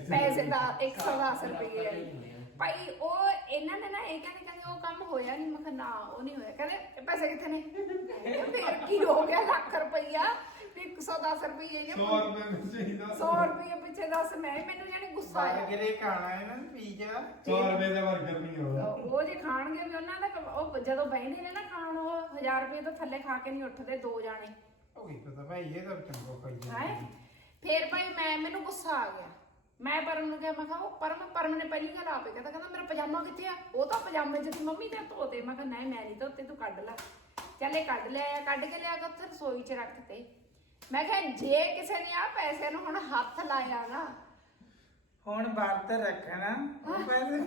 ਪੈਸੇ ਦਾ 110 ਰੁਪਏ ਭਾਈ ਉਹ ਇਹਨਾਂ ਨੇ ਨਾ ਇਹ ਕਹਿੰਦੇ ਕਹਿੰਦੇ ਉਹ ਕੰਮ ਹੋਇਆ ਨਹੀਂ ਮੈਂ ਕਿਹਾ ਨਾ ਉਹ ਨਹੀਂ ਹੋਇਆ। ਕਹਿੰਦੇ ਪੈਸੇ ਕਿੱਥੇ ਨੇ? ਫੇਰ ਕੀ ਹੋ ਗਿਆ ਲੱਖ ਰੁਪਈਆ? ਵੀ 110 ਰੁਪਏ ਜੇ 100 ਰੁਪਏ ਵਿੱਚ ਚਾਹੀਦਾ 100 ਰੁਪਏ ਪਿੱਛੇ ਦੱਸ ਮੈਂ ਮੈਨੂੰ ਜਾਨੀ ਗੁੱਸਾ ਆਇਆ। ਬਰਗਰੇ ਖਾਣਾ ਇਹਨਾਂ ਨੂੰ ਪੀਜ਼ਾ। 100 ਰੁਪਏ ਦਾ 버ਗਰ ਨਹੀਂ ਹੋਣਾ ਉਹ ਜੇ ਖਾਣਗੇ ਵੀ ਉਹਨਾਂ ਦਾ ਉਹ ਜਦੋਂ ਬਹਿੰਦੇ ਨੇ ਨਾ ਖਾਣ ਉਹ 1000 ਰੁਪਏ ਤੋਂ ਥੱਲੇ ਖਾ ਕੇ ਨਹੀਂ ਉੱਠਦੇ ਦੋ ਜਾਣੇ। ਉਹ ਕੀ ਪਤਾ ਭਾਈ ਇਹ ਤਾਂ ਚੰਗੋ ਖਾਈ ਹੈ? ਫੇਰ ਭਾਈ ਮੈਂ ਮੈਨੂੰ ਗੁੱਸਾ ਆ ਗਿਆ। ਮੈਂ ਪਰਮ ਨੂੰ ਕਿਹਾ ਮੈਂ ਕਿਹਾ ਉਹ ਪਰਮ ਪਰਮ ਨੇ ਪਹਿਲੀ ਗੱਲ ਆਪੇ ਕਹਿੰਦਾ ਕਹਿੰਦਾ ਮੇਰਾ ਪਜਾਮਾ ਕਿੱਥੇ ਆ? ਉਹ ਤਾਂ ਪਜਾਮੇ ਸੀ ਮੰਮੀ ਤੇ ਧੋਤੇ ਮੈਂ ਕਿਹਾ ਨਹੀਂ ਮੈਂ ਨਹੀਂ ਧੋਤੇ ਤੂੰ ਕੱਢ ਲੈ। ਚੱਲ ਇਹ ਕੱਢ ਲਿਆ ਕੱਢ ਕੇ ਲਿਆ ਕੇ ਉੱਥੇ ਰਸੋਈ ਚ ਰੱਖਤੇ ਮੈਂ ਕਿਹਾ ਜੇ ਕਿਸੇ ਨੇ ਆ ਪੈਸੇ ਨੂੰ ਹੁਣ ਹੱਥ ਲਾਇਆ ਨਾ। ਹੁਣ ਵਰਤ ਰੱਖਣਾ। ਉਹ ਪੈਸੇ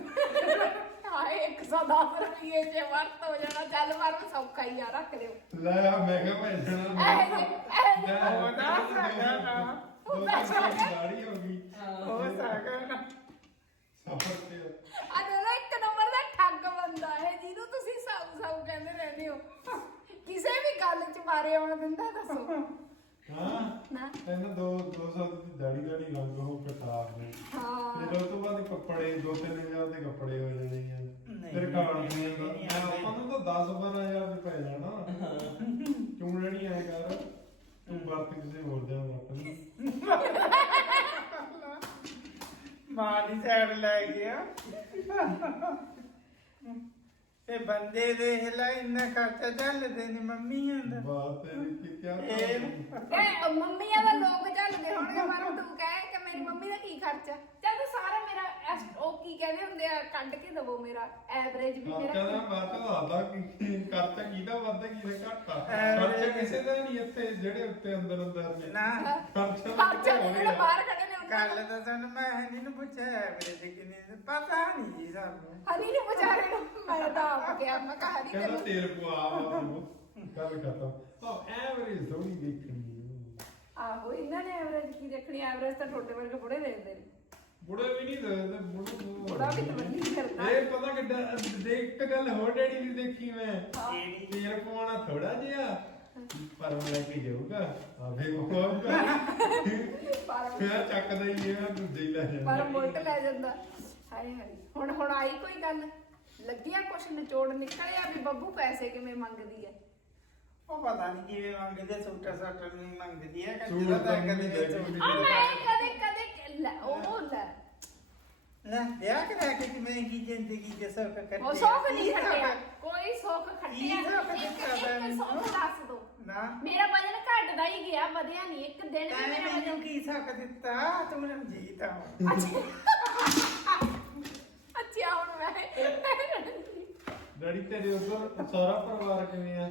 ਹਾਏ 110 ਰੁਪਏ ਜੇ ਵਰਤ ਹੋ ਜਾਣਾ ਚੱਲ ਪਰ ਸੌਖਾ ਹੀ ਆ ਰੱਖ ਲਿਓ। ਲੈ ਆ ਮੈਂ ਕਿਹਾ ਪੈਸੇ ਨਾਲ ਇਹ ਜੇ ਇਹ ਜੇ ਸਾਗਾ ਨਾ ਦੋ ਤਿੰਨ ਦੀ ਦਾੜੀ ਹੋ ਗਈ। ਉਹ ਸਾਗਾ ਨਾ ਸਫਰ ਤੇ ਅਨੇਰਾ ਇੱਕ ਨੰਬਰ ਦਾ ਠੱਗ ਬੰਦਾ ਹੈ ਜਿਹਨੂੰ ਤੁਸੀਂ ਸਾਊ ਸਾਊ ਕਹਿੰਦੇ ਰਹਿੰਦੇ ਹੋ। ਕਿਸੇ ਵੀ ਗੱਲ 'ਚ ਮਾਰੇ ਆਉਣ ਦਿੰਦਾ ਦੱਸੋ। ਹਾਂ? ਨਾ। ਇਹਨਾਂ ਦੋ ਦੋ ਸਾਲ ਦੀ ਦਾੜੀ ਦਾੜੀ ਰੰਗ ਹੋ ਕਟਾਰ ਨੇ। ਹਾਂ। ਫਿਰ ਉਹ ਤੋਂ ਬਾਅਦ ਕੱਪੜੇ ਦੋ ਤਿੰਨ ਹਜ਼ਾਰ ਦੇ ਕੱਪੜੇ ਹੋ ਜਾਣੇ ਆ। ਨਹੀਂ, ਫਿਰ ਖਾਣ ਨਹੀਂ, ਪੀਣ ਦਾ ਨਹੀਂ, ਆਪਾਂ ਨੂੰ ਤਾਂ 10 12000 ਦੇ ਪੈ ਜਾਣਾ। ਚੂੜਾ ਨਹੀਂ ਆਇਆ ਕਰ। ਤੂੰ ਵਰਤ ਕਿਸੇ ਹੋਰ ਦਾ ਵਰਤ ਲਈ। ਮਾਂ ਦੀ ਸਾਈਡ ਲੈ ਗਿਆ। ਇਹ ਬੰਦੇ ਦੇਖ ਲੈ ਇੰਨਾ ਖਰਚਾ ਚੱਲਦੇ ਨੇ ਮੰਮੀ ਹੁੰਦਾ ਬਾਤ ਹੈ ਕਿ ਕਿਆ ਇਹ- ਇਹ ਮੰਮੀਆਂ ਦਾ ਲੋਕ ਚੱਲਦੇ ਹੋਣਗੇ ਪਰ ਤੂੰ ਕਹਿ ਕਿ ਮੇਰੀ ਮੰਮੀ ਦਾ ਕੀ ਖਰਚਾ? ਚੱਲ ਤੂੰ ਸਾਰਾ ਮੇਰਾ ਐਸ- ਉਹ ਕੀ ਕਹਿੰਦੇ ਹੁੰਦੇ ਆ ਕੱਢ ਕੇ ਦਵੋ ਮੇਰਾ ਐਵਰੇਜ ਵੀ ਮੇਰਾ। ਕਹਿੰਦਾ ਬਾਤ ਆਦਾ ਕਿ ਖਰਚਾ ਕਿਹਦਾ ਵੱਧਦਾ ਕਿਹਦਾ ਘਟਦਾ? Average- ਖਰਚਾ ਕਿਸੇ ਦਾ ਨਹੀਂ ਇੱਥੇ ਜਿਹੜੇ ਉੱਤੇ ਅੰਦਰ ਅੰਦਰ ਨੇ। ਨਾ। ਖਰਚਾ ਖਰਚਾ ਤਾਂ ਜਿਹੜਾ ਬਾਹਰ ਖੜੇ ਨੇ ਉਹਨਾਂ ਕੱਲ ਤਾਂ ਸਾਨੂੰ ਮੈਂ ਹਨੀ ਨੂੰ ਪੁੱਛਿਆ ਤੇ ਕਿੰਨੇ ਪਤਾ ਨਹੀਂ ਜੀ ਸਾਨੂੰ। ਹਨੀ ਨੂੰ ਵਿਚਾਰੇ ਨੂੰ ਮੈਂ ਤਾਂ ਆਪ ਗਿਆ ਮੈਂ ਕਹਾ ਨਹੀਂ ਕਹਿੰਦਾ ਤੇਲ ਪਵਾ ਵਾ ਤੂੰ ਗੱਲ ਖਤਮ। ਉਹ ਐਵਰੇਜ ਥੋੜੀ ਦੇਖਣੀ ਹੈ। ਆਹੋ ਇਹਨਾਂ ਨੇ ਐਵਰੇਜ ਕੀ ਦੇਖਣੀ? ਐਵਰੇਜ ਤਾਂ ਛੋਟੇ ਵਰਗੇ ਬੁੜੇ ਦੇਖਦੇ ਨੇ। ਬੁੜੇ ਵੀ ਨਹੀਂ ਦੇਖਦੇ ਬੁੜੇ ਬੁੜਾ ਵੀ ਤਵੱਲੀ ਨਹੀਂ ਕਰਦਾ। ਇਹ ਪਤਾ ਕਿੱਦਾਂ ਦੇਖ ਇੱਕ ਗੱਲ ਹੋਰ ਡੈਡੀ ਦੀ ਦੇਖੀ ਮੈਂ। ਕਿਹੜੀ ਤੇਲ ਪਵਾਉਣਾ ਥੋੜਾ ਜਿਹਾ। ਪਰ ਉਹ ਲੈ ਕੇ ਜਾਊਗਾ। ਆਵੇ ਉਹ ਆਊਗਾ ਪਰ ਫਿਰ ਚੱਕਦਾ ਹੀ ਇਹ ਦੂਜੇ ਹੀ ਲੈ ਪਰ ਜਾਂਦਾ। ਮੁਲਟ ਲੈ ਜਾਂਦਾ। ਹਾਏ ਹਾਏ ਹੁਣ ਹੁਣ ਆਈ ਕੋਈ ਗੱਲ? ਲੱਗਿਆ ਕੁਛ ਨਿਚੋੜ ਨਿਕਲਿਆ ਵੀ ਬੱਬੂ ਪੈਸੇ ਕਿਵੇਂ ਮੰਗਦੀ ਹੈ ਉਹ ਪਤਾ ਨਹੀਂ ਕਿਵੇਂ ਮੰਗਦੇ ਸੂਟਰ ਸਾਟਰ ਨਹੀਂ ਮੰਗਦੀ ਹੈ ਸੂਟ ਤਾਂ ਤਾਂ ਕਦੇ ਸੂਟ ਆ ਮੈਂ ਕਦੇ ਕਦੇ ਲੈ ਉਹ ਲੈ। ਲੈ ਵਿਆਹ ਕਰਾ ਕੇ ਕਿ ਮੈਂ ਕੀ ਜ਼ਿੰਦਗੀ ਦੇ ਸੁੱਖ ਕੱਟੇ ਉਹ ਸੌਖ ਨਹੀਂ ਕੀ? ਖੱਟਿਆ? ਕੋਈ ਸੌਖ ਖੱਟਿਆ ਕੀ ਸੌਖ ਇੱਕ ਦਿੱਤਾ ਇੱਕ ਤੈਨੂੰ? ਸੌਖ ਦੱਸ ਦੋ। ਨਾ। ਮੇਰਾ ਵਜਨ ਘਟਦਾ ਹੀ ਗਿਆ ਵਧਿਆ ਨਹੀਂ ਇੱਕ ਦਿਨ ਵੀ ਤੈਨੇ ਮੇਰਾ ਮੈਨੂੰ ਵਜਨ ਕੀ ਸੁੱਖ ਦਿੱਤਾ? ਤੂੰ ਰਣਜੀਤ ਆ ਅੱਛਾ। ਹੁਣ ਮੈਂ ਡੈਡੀ ਤੇਰੇ ਉਧਰ ਸਾਰਾ ਪਰਿਵਾਰ ਕਿਵੇਂ ਆ?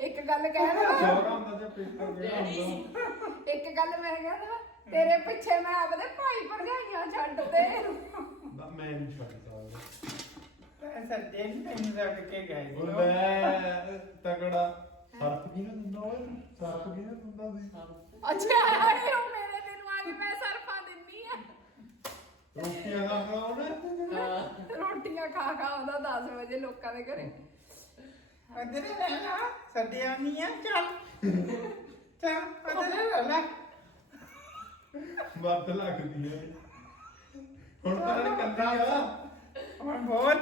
ਇੱਕ ਗੱਲ ਕਹਿ ਦਵਾਂ ਸਾਰਾ ਹੁੰਦਾ ਜਾਂ ਪੇਪਰ ਕਿਹੜਾ ਹੁੰਦਾ? ਇੱਕ ਗੱਲ ਮੈਂ ਕਹਿ ਦਵਾਂ ਤੇਰੇ ਪਿੱਛੇ ਮੈਂ ਆਪਦੇ ਭਾਈ ਭਰਜਾਈਆਂ ਛੱਡ ਤੇ ਨਾ, ਮੈਂ ਨਹੀਂ ਛੱਡ ਸਕਦਾ। ਤੈਂ ਸੱਦੇ ਨਹੀਂ ਤੈਨੂੰ ਰੱਖ ਕੇ ਗਏ ਉਹ ਲੈ ਤਗੜਾ ਸਰਪ ਕੀ ਨਾ ਦਿੰਦਾ ਓਏ? ਸਰਪ ਕੀ ਨਾ ਦਿੰਦਾ ਸੀ? ਅੱਛਾ ਆਏ ਹੋ ਮੇਰੇ ਦਿਨ ਆ ਕੇ ਮੈਂ ਆ ਰੋਟੀਆਂ ਖਾ ਖਾ ਆਉਂਦਾ 10 ਵਜੇ ਲੋਕਾਂ ਦੇ ਘਰੇ। ਅਦਰੇ ਰਹਿਣਾ ਸੱਦਿਆ ਨਹੀਂ ਆ ਚੱਲ। ਚੱਲ ਅਦਰੇ ਰਹਿਣਾ ਵੱਧ ਲੱਗਦੀ ਹੈ ਹੁਣ ਤਾਂ ਕੰਦਾ ਆ। ਹੁਣ ਬੋਲ।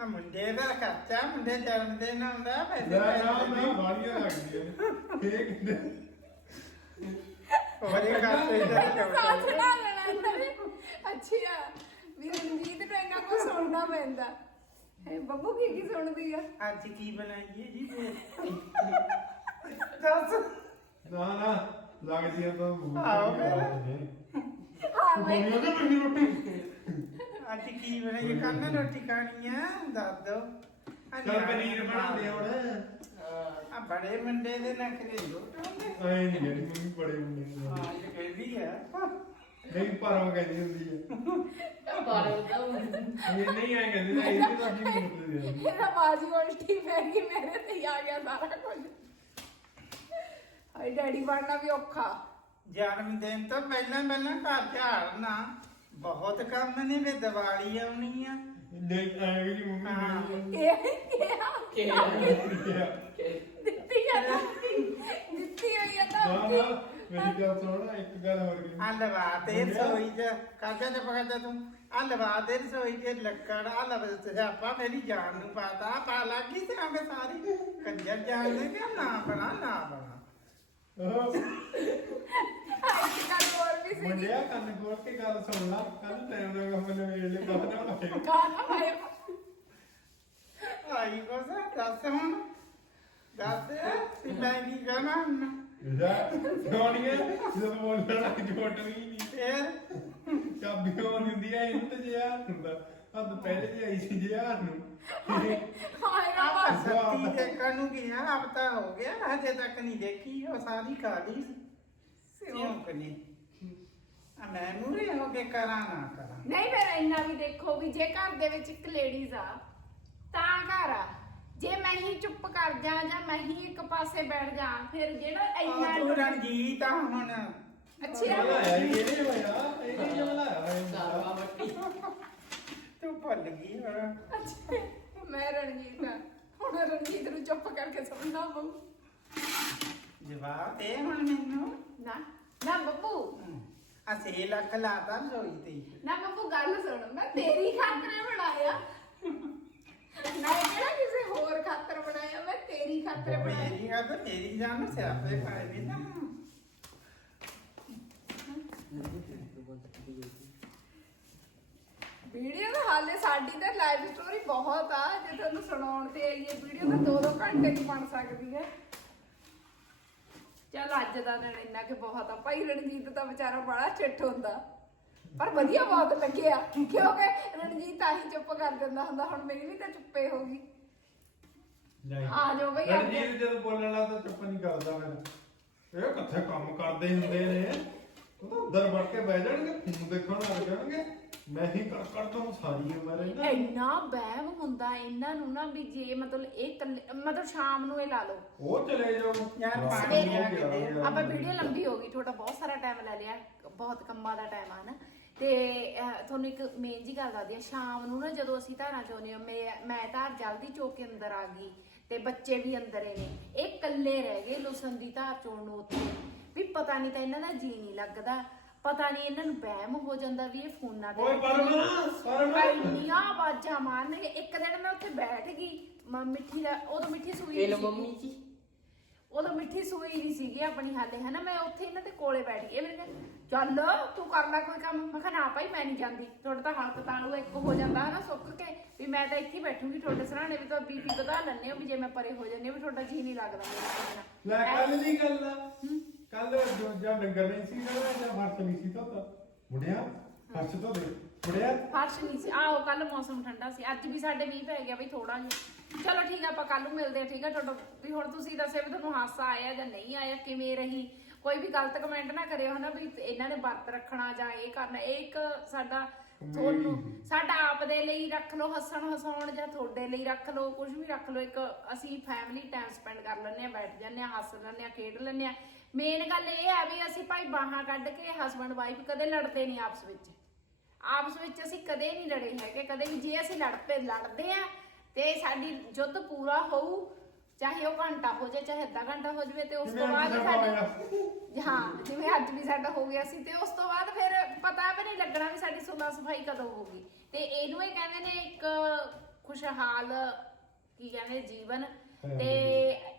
ਆ ਮੁੰਡੇ ਦਾ ਖਰਚਾ ਮੁੰਡੇ ਜਨਮ ਦਿਨ ਆਉਂਦਾ ਪੈਸੇ ਨਾ ਨਾ ਪੈਸੇ ਨਾ ਵਾਲੀਆਂ ਲੱਗਦੀਆਂ ਨੇ। ਇਹ ਕਿੰਨੇ ਹੋਰੇ ਖਾਤੇ ਦਾ ਸਾਥ ਨਾ ਲੈਣਾ ਇਹਨਾਂ ਨੇ ਅੱਛਾ। ਵੀ ਰਣਜੀਤ ਨੂੰ ਇੰਨਾ ਕੁਝ ਸੁਣਨਾ ਪੈਂਦਾ। ਹੈ ਬੱਬੂ ਕੀ ਕੀ ਸੁਣਦੀ ਆ? ਅੱਜ ਕੀ ਬਣਾਈਏ ਜੀ ਫਿਰ? ਦੱਸ। ਨਾ ਨਾ ਲੱਗਦੀ ਆ ਤਾਂ ਮੂੰਹ ਤੇ ਫਿਰ। ਗੱਲ ਨੇ। ਹਾਂ ਤੂੰ ਮੈਂ ਬੋਲੀ ਉਹਦੇ ਮੇਰੀ ਰੋਟੀ ਅੱਜ ਕੀ ਬਣਾਈਏ? ਕੱਲ ਰੋਟੀ ਖਾਣੀ ਆ। ਦੱਸ ਦੋ। ਚੱਲ ਪਨੀਰ ਬਣਾ ਦੇ ਹੁਣ। ਆ ਬੜੇ ਮੁੰਡੇ ਦੇ ਨਖਰੇ ਲੋਟਾਉਂਦੇ ਐ ਨਹੀਂ ਜਿਹੜੀ ਮੰਮੀ ਬੜੇ ਹੁੰਦੇ ਨੇ। ਹਾਂ ਇਹ ਕਹਿੰਦੀ ਆ। ਨਹੀਂ ਪਰੋਂ ਕਹਿੰਦੀ ਹੁੰਦੀ ਹੈ ਪਰ ਉਹਦਾ ਇਹ ਨਹੀਂ ਐ ਕਹਿੰਦੀ ਨਾ ਇਹ ਤਾਂ ਵੀ ਮੁੱਦੇ ਦੇ ਇਹਦਾ ਬਾਜੀ ਉਲਟੀ ਪੈ ਗਈ ਮੇਰੇ ਤੇ ਹੀ ਆ ਗਿਆ ਸਾਰਾ ਕੁਝ। ਹਾਏ ਡੈਡੀ ਬਣਨਾ ਵੀ ਔਖਾ। ਜਨਮ ਦਿਨ ਤੋਂ ਪਹਿਲਾਂ ਪਹਿਲਾਂ ਘਰ ਝਾੜਨਾ। ਬਹੁਤ ਕੰਮ ਨੇ ਵੇ ਦੀਵਾਲੀ ਆਉਣੀ ਆ। ਨਹੀਂ ਐ ਵੀ ਮੰਮੀ ਹਾਂ। ਮੇਰੀ ਇਹ ਕਿਹਾ। ਦਿੱਤੀ ਆ ਦਿੱਤੀ। ਦਿੱਤੀ ਹੋਈ ਆ ਤਾਂ ਨਾ ਨਾ ਮੇਰੀ ਗੱਲ ਸੁਣ ਇੱਕ ਗੱਲ ਹੋਰ ਕੀ ਆ ਲਵਾ ਤੇ ਰਸੋਈ ਚ ਕਾਜਾ ਚ ਪਕਾਜਾ ਤੂੰ? ਆ ਲਵਾ ਦੇ ਰਸੋਈ ਚ ਲੱਕੜ ਆ ਲਵਾ ਤੇ ਆਪਾਂ ਮੇਰੀ ਜਾਨ ਨੂੰ ਪਾਤਾ। ਪਾ ਲੱਗੀ ਤੇ ਆਂਗੇ ਸਾਰੀ? ਕੰਜਰ ਜਾਨ ਦੇ ਕਿ ਨਾ ਬਣਾ ਨਾ ਬਣਾ? ਆਹੋ, ਇੱਕ ਗੱਲ ਹੋਰ ਵੀ ਸੀ ਮੁੰਡਿਆ ਕੰਨ ਖੋਲ ਕੇ ਗੱਲ ਸੁਣ ਲਾ। ਕੱਲ ਟਾਈਮ ਨਾਲ ਕੰਮ ਨੇ ਵੇਲੇ ਬਾਅਦ ਨਾ ਹੋਏ ਗਾਣਾ ਪਾਇਆ ਆਈ ਕੋਸ ਦੱਸ ਹੁਣ। ਦੱਸ ਵੀ ਮੈਂ ਕੀ ਕਹਣਾ ਹੁਣ? ਜਾ ਸੋਣੀਏ ਜਦੋਂ ਬੋਲਣਾ ਜੋਟ ਵੀ ਨਹੀਂ। ਫੇਰ? ਚਾਬੀ ਹੋਰ ਹੁੰਦੀ ਐ ਇਹਨੂੰ ਤੇ ਜਿਆ ਹੁੰਦਾ। ਹੱਦ ਪਹਿਲੇ ਜੀ ਆਈ ਸੀ ਜਿਆ ਨੂੰ। ਹਾਏ ਆਪਾ ਰੱਬਾ ਸੱਤੀ ਦੇਖਣ ਨੂੰ ਗਿਆ ਅਬ ਤਾਂ ਹੋ ਗਿਆ ਹਜੇ ਤੱਕ ਨਹੀਂ ਦੇਖੀ ਉਹ ਸਾਰੀ ਖਾਲੀ ਸਿਉਂ ਕਨੀ ਆ ਮੈਂ ਮੂਰੇ ਹੋ ਕੇ ਕਰਾਂ ਨਾ ਕਰਾਂ। ਨਹੀਂ ਫਿਰ ਇੰਨਾ ਵੀ ਦੇਖੋ ਵੀ ਜੇ ਘਰ ਦੇ ਵਿੱਚ ਇੱਕ ਲੇਡੀਜ਼ ਆ ਤਾਂ ਘਰ ਆ। ਜੇ ਮੈਂ ਹੀ ਚੁੱਪ ਕਰ ਜਾ ਜਾਂ ਮੈਂ ਹੀ ਇੱਕ ਪਾਸੇ ਬੈਠ ਜਾ ਫਿਰ ਜਿਹੜਾ ਆ ਇੰਨਾ ਤੂੰ ਰਣਜੀਤ ਆ ਹੁਣ। ਅੱਛਾ। ਇਹਨੇ ਹੋਇਆ ਸਾਰਾ ਹੋਇਆ। ਮੱਟੀ ਤੂੰ ਭੁੱਲ ਗਈ ਹੁਣ। ਅੱਛਾ ਮੈਂ ਰਣਜੀਤ ਹਾਂ ਹੁਣ ਰਣਜੀਤ ਨੂੰ ਚੁੱਪ ਕਰਕੇ ਸੁਣਨਾ ਪਊ। ਜਵਾਬ ਦੇ ਹੁਣ ਮੈਨੂੰ। ਨਾ ਨਾ ਬੱਬੂ। ਅਸੀਂ ਲੱਖ ਲਾਤਾ ਰਸੋਈ ਤੇ। ਨਾ ਬੱਬੂ ਗੱਲ ਸੁਣ ਮੈਂ ਤੇਰੀ ਖਾਤਰ ਬਣਾਇਆ। ਮੈਂ ਕਿਹੜਾ ਕਿਸੇ ਹੋਰ ਖਾਤਰ ਬਣਾਇਆ ਮੈਂ ਤੇਰੀ ਖਾਤਰ ਬਣਾਇਆ। ਮੇਰੀ ਗੱਲ ਤਾਂ ਤੇਰੀ ਜਾਨ ਸਿਆਪੇ ਪਾਏ ਵੀ ਨਾ। ਵੀਡੀਓ ਤਾਂ ਹਾਲੇ ਸਾਡੀ ਤਾਂ ਲਾਈਵ ਸਟੋਰੀ ਬਹੁਤ ਆ ਜੇ ਤੁਹਾਨੂੰ ਸੁਣਾਉਣ ਤੇ ਆਈਏ ਵੀਡੀਓ ਤਾਂ 2-2 ਘੰਟੇ ਦੀ ਬਣ ਸਕਦੀ ਹੈ। ਚੱਲ ਅੱਜ ਦਾ ਦਿਨ ਇੰਨਾ ਕਿ ਬਹੁਤ ਆ। ਭਾਈ ਰਣਜੀਤ ਤਾਂ ਵਿਚਾਰਾ ਬੜਾ ਚਿੱਠ ਹੁੰਦਾ। ਪਰ ਵਧੀਆ ਬਹੁਤ ਲੱਗਿਆ ਕਿਉਂਕਿ ਰਣਜੀਤ ਆਹੀ ਚੁੱਪ ਕਰ ਦਿੰਦਾ ਹੁੰਦਾ ਹੁਣ ਮੇਰੀ ਵੀ ਤਾਂ ਚੁੱਪੇ ਹੋ ਗਈ ਆ ਜਾਓ ਬਈ, ਆ ਜਾਓ। ਰਣਜੀਤ ਜਦੋਂ ਬੋਲਣ ਲੱਗਾ ਤਾਂ ਚੁੱਪ ਨਹੀਂ ਕਰਦਾ ਫਿਰ ਇਹ ਕਿੱਥੇ ਕੰਮ ਕਰਦੇ ਹੁੰਦੇ ਨੇ ਉਹ ਤਾਂ ਅੰਦਰ ਵੜ ਕੇ ਬਹਿ ਜਾਣਗੇ ਫੋਨ ਦੇਖਣ ਲੱਗ ਜਾਣਗੇ ਮੈਂ ਹੀ ਕਰ ਕਰਦਾ ਹਾਂ ਸਾਰੀ ਉਮਰ ਇਹਨਾਂ ਦੀ। ਇੰਨਾ ਵਹਿਮ ਹੁੰਦਾ ਇਹਨਾਂ ਨੂੰ ਨਾ ਵੀ ਜੇ ਮਤਲਬ ਇਹ ਇਕੱਲੇ- ਮਤਲਬ ਸ਼ਾਮ ਨੂੰ ਇਹ ਲਾ ਲਓ ਉਹ ਚਲੇ ਜਾਓ ਯਾਰ ਰਾਤ ਪਾਣੀ ਨੂੰ ਲਿਆ ਕੇ ਗਿਆਰਾਂ ਦੇ। ਗਿਆਰਾਂ ਆਪਾਂ ਵਜੇ। ਵੀਡੀਓ ਲੰਬੀ ਹੋ ਗਈ ਤੁਹਾਡਾ ਬਹੁਤ ਸਾਰਾ ਟਾਈਮ ਲੈ ਲਿਆ ਬਹੁਤ ਕੰਮਾਂ ਦਾ ਟਾਈਮ ਆ ਨਾ ਤੇ ਅਹ, ਤੁਹਾਨੂੰ ਇੱਕ ਮੇਨ ਜੀ ਗੱਲ ਦੱਸਦੀ ਆ ਸ਼ਾਮ ਨੂੰ ਨਾ ਜਦੋਂ ਅਸੀਂ ਧਾਰਾਂ ਚੋਨੇ ਮੈਂ ਮੈਂ ਧਾਰ ਜਲਦੀ ਚੋ ਕੇ ਅੰਦਰ ਆ ਗਈ ਤੇ ਬੱਚੇ ਵੀ ਅੰਦਰ ਹੀ ਨੇ। ਇਹ ਇਕੱਲੇ ਰਹਿ ਗਏ ਲੁਸਨ ਦੀ ਧਾਰ ਚੋਣ ਨੂੰ ਉੱਥੇ। ਵੀ ਪਤਾ ਨਹੀਂ ਤਾਂ ਇਹਨਾਂ ਦਾ ਜੀ ਨਹੀਂ ਲੱਗਦਾ। ਪਤਾ ਨਹੀਂ ਇਹਨਾਂ ਨੂੰ ਵਹਿਮ ਹੋ ਜਾਂਦਾ ਵੀ ਇਹ ਫੋਨਾਂ ਤੇ ਓਏ ਪਰਮ ਪਰਮ। ਇੰਨੀਆਂ ਆਵਾਜ਼ਾਂ ਮਾਰਨਗੇ। ਇੱਕ ਦਿਨ ਮੈਂ ਉੱਥੇ ਬੈਠ ਗਈ। ਮ- ਮਿੱਠੀ ਦਾ ਉਦੋਂ ਮਿੱਠੀ ਸੂਈ ਇਹ ਲੋ ਨਹੀਂ ਮੰਮੀ। ਜੀ। ਉਦੋਂ ਮਿੱਠੀ ਸੂਈ ਨਹੀਂ ਸੀਗੀ ਆਪਣੀ ਹਾਲੇ ਹਨਾ? ਮੈਂ ਉੱਥੇ ਇਹਨਾਂ ਦੇ ਕੋਲੇ ਬੈਠ ਗਈ ਇਹ ਕਹਿੰਦੇ, ਚੱਲ ਤੂੰ ਕਰ ਲੈ ਕੋਈ ਕੰਮ। ਮੈਂ ਕਿਹਾ ਨਾ ਭਾਈ ਮੈਂ ਨਹੀਂ ਜਾਂਦੀ। ਤੁਹਾਡਾ ਤਾਂ ਹੱਥ ਤਾਲੂ ਇੱਕ ਹੋ ਜਾਂਦਾ ਹਨਾ ਸੁੱਕ ਕੇ ਵੀ ਮੈਂ ਤਾਂ ਇੱਥੇ ਹੀ ਬੈਠੂੰਗੀ ਤੁਹਾਡੇ ਸਰਾਣੇ ਵੀ ਤਾਂ ਬੀਪੀ ਵਧਾ ਲੈਂਦੇ ਹੋ ਵੀ ਜੇ ਮੈਂ ਪਰੇ ਹੋ ਜਾਂਦੀ ਹਾਂ ਵੀ ਤੁਹਾਡਾ ਜੀ ਨਹੀਂ ਲੱਗਦਾ ਮੇਰੇ ਲੈ ਕੋਲ ਕੱਲ ਦੀ ਗੱਲ ਆ। ਕੱਲ ਜਾਂ ਡੰਗਰ ਨਹੀਂ ਸੀ ਨਾ ਜਾਂ ਫਰਸ਼ ਨਹੀਂ ਸੀ ਧੋਤਾ? ਮੁੜਿਆ? ਫਰਸ਼ ਧੋ ਦੇ। ਮੁੜਿਆ? ਫਰਸ਼ ਨਹੀਂ ਸੀ। ਆਹੋ ਕੱਲ ਮੌਸਮ ਠੰਡਾ ਸੀ। ਅੱਜ ਵੀ ਸਾਡੇ ਮੀਂਹ ਪੈ ਗਿਆ ਬਈ ਥੋੜਾ ਜਿਹਾ। ਚਲੋ ਠੀਕ ਆ ਆਪਾਂ ਕੱਲ ਨੂੰ ਮਿਲਦੇ ਆ ਠੀਕ ਆ? ਤੁਹਾਡਾ ਵੀ ਹੁਣ ਤੁਸੀਂ ਦੱਸਿਓ ਵੀ ਤੁਹਾਨੂੰ ਹਾਸਾ ਆਇਆ ਜਾਂ ਨਹੀਂ ਆਇਆ ਕਿਵੇਂ ਰਹੀ? ਕੋਈ ਵੀ ਗਲਤ ਕਮੈਂਟ ਨਾ ਕਰਿਓ ਹਨਾ ਵੀ ਇਹਨਾਂ ਨੇ ਵਰਤ ਰੱਖਣਾ ਜਾਂ ਇਹ ਕਰਨਾ ਇਹ ਇੱਕ ਸਾਡਾ ਤੁਹਾਨੂੰ ਸਾਡਾ ਆਪ ਦੇ ਲਈ ਰੱਖ ਲਓ ਹੱਸਣ ਹਸਾਉਣ ਜਾਂ ਤੁਹਾਡੇ ਲਈ ਰੱਖ ਲਓ ਕੁਝ ਵੀ ਰੱਖ ਲਓ ਇੱਕ ਅਸੀਂ ਫੈਮਿਲੀ ਟਾਈਮ ਸਪੈਂਡ ਕਰ ਲੈਂਦੇ ਆ ਬੈਠ ਜਾਂਦੇ ਆ ਹੱਸ ਲੈਂਦੇ ਆ ਖੇਡ ਲੈਂਦੇ ਆ। ਮੇਨ ਗੱਲ ਇਹ ਆ ਵੀ ਅਸੀਂ ਭਾਈ ਬਾਹਾਂ ਕੱਢ ਕੇ ਹਸਬੰਡ ਵਾਈਫ ਕਦੇ ਲੜਦੇ ਨਹੀਂ ਆਪਸ ਵਿੱਚ। ਆਪਸ ਵਿੱਚ ਅਸੀਂ ਕਦੇ ਨਹੀਂ ਲੜੇ ਹੈਗੇ ਕਦੇ ਵੀ ਜੇ ਅਸੀਂ ਲੜ ਪਏ ਲੜਦੇ ਆ ਤੇ ਸਾਡੀ ਜੁੱਧ ਪੂਰਾ ਹੋਊ ਚਾਹੇ ਉਹ ਘੰਟਾ ਹੋ ਜਾਏ ਚਾਹੇ ਅੱਧਾ ਘੰਟਾ ਹੋ ਜਾਵੇ ਤੇ ਉਸ ਤੋਂ ਬਾਅਦ ਸਾਡੀ ਹਾਂ ਜਿਵੇਂ ਅੱਜ ਵੀ ਸਾਡਾ ਹੋ ਗਿਆ ਸੀ ਤੇ ਉਸ ਤੋਂ ਬਾਅਦ ਫਿਰ ਪਤਾ ਵੀ ਨਹੀਂ ਲੱਗਣਾ ਵੀ ਸਾਡੀ ਸੁਲਾ ਸਫ਼ਾਈ ਕਦੋਂ ਹੋਊਗੀ। ਤੇ ਇਹਨੂੰ ਇਹ ਕਹਿੰਦੇ ਨੇ ਇੱਕ ਖੁਸ਼ਹਾਲ ਕੀ ਕਹਿੰਦੇ ਜੀਵਨ। ਤੇ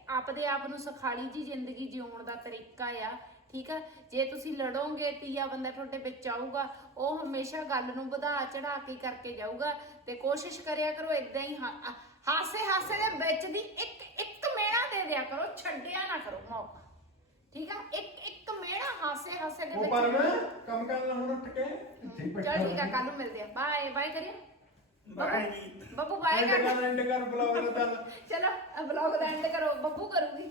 ਆਪਦੇ ਆਪ ਨੂੰ ਸਖਾਲੀ ਜੀ ਜ਼ਿੰਦਗੀ ਜਿਉਣ ਦਾ ਤਰੀਕਾ ਆ। ਠੀਕ ਆ? ਜੇ ਤੁਸੀਂ ਲੜੋਗੇ ਤੀਆ ਬੰਦਾ ਤੁਹਾਡੇ ਵਿੱਚ ਆਊਗਾ ਉਹ ਹਮੇਸ਼ਾ ਗੱਲ ਨੂੰ ਵਧਾ ਚੜਾ ਕੇ ਕਰਕੇ ਜਾਊਗਾ ਤੇ ਕੋਸ਼ਿਸ਼ ਕਰਿਆ ਕਰੋ ਇਦਾਂ ਹੀ ਹਾਸੇ ਹਾਸੇ ਦੇ ਵਿੱਚ ਦੀ ਇੱਕ ਇੱਕ ਮੇਣਾ ਦੇ ਦਿਆ ਕਰੋ ਛੱਡਿਆ ਨਾ ਕਰੋ ਮੌਕਾ। ਠੀਕ ਆ? ਇੱਕ ਇੱਕ ਮੇਣਾ ਹਾਸੇ ਹਾਸੇ ਦੇ ਉਹ ਵਿੱਚ ਪਰਮ ਕੰਮ ਕਰ ਲੈ ਹੁਣ ਉੱਠ ਕੇ ਇੱਥੇ ਹੀ ਬੈਠਾ। ਚਲ ਠੀਕ ਆ ਕੱਲ ਨੂੰ ਮਿਲਦੇ ਆ। ਬਾਏ ਬਾਏ ਕਰਿਓ। ਬਾਈ ਬੱਬੂ ਬਾਏ ਕਰ ਕਰ ਐਂਡ ਕਰ ਬਲੌਗ ਦਾ ਚੱਲ। ਚਲੋ ਬਲੌਗ ਦਾ ਐਂਡ ਕਰੋ ਬੱਬੂ ਕਰੂਗੀ।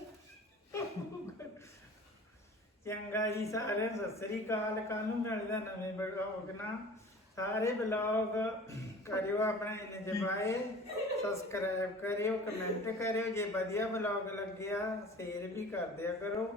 ਚੰਗਾ ਜੀ ਸਾਰਿਆਂ ਨੂੰ, ਸਤਿ ਸ੍ਰੀ ਅਕਾਲ ਕੱਲ ਨੂੰ ਮਿਲਦਾ ਨਵੇਂ ਬਲੌਗ ਨਾਲ ਸਾਰੇ ਬਲੌਗ ਕਰਿਓ ਆਪਣੇ ਇੰਨੇ ਜਬਾਏ ਸਬਸਕ੍ਰਾਈਬ ਕਰਿਓ ਕਮੈਂਟ ਕਰਿਓ, ਜੇ ਵਧੀਆ ਬਲੌਗ ਲੱਗਿਆ ਸ਼ੇਅਰ ਵੀ ਕਰ ਦਿਆ ਕਰੋ।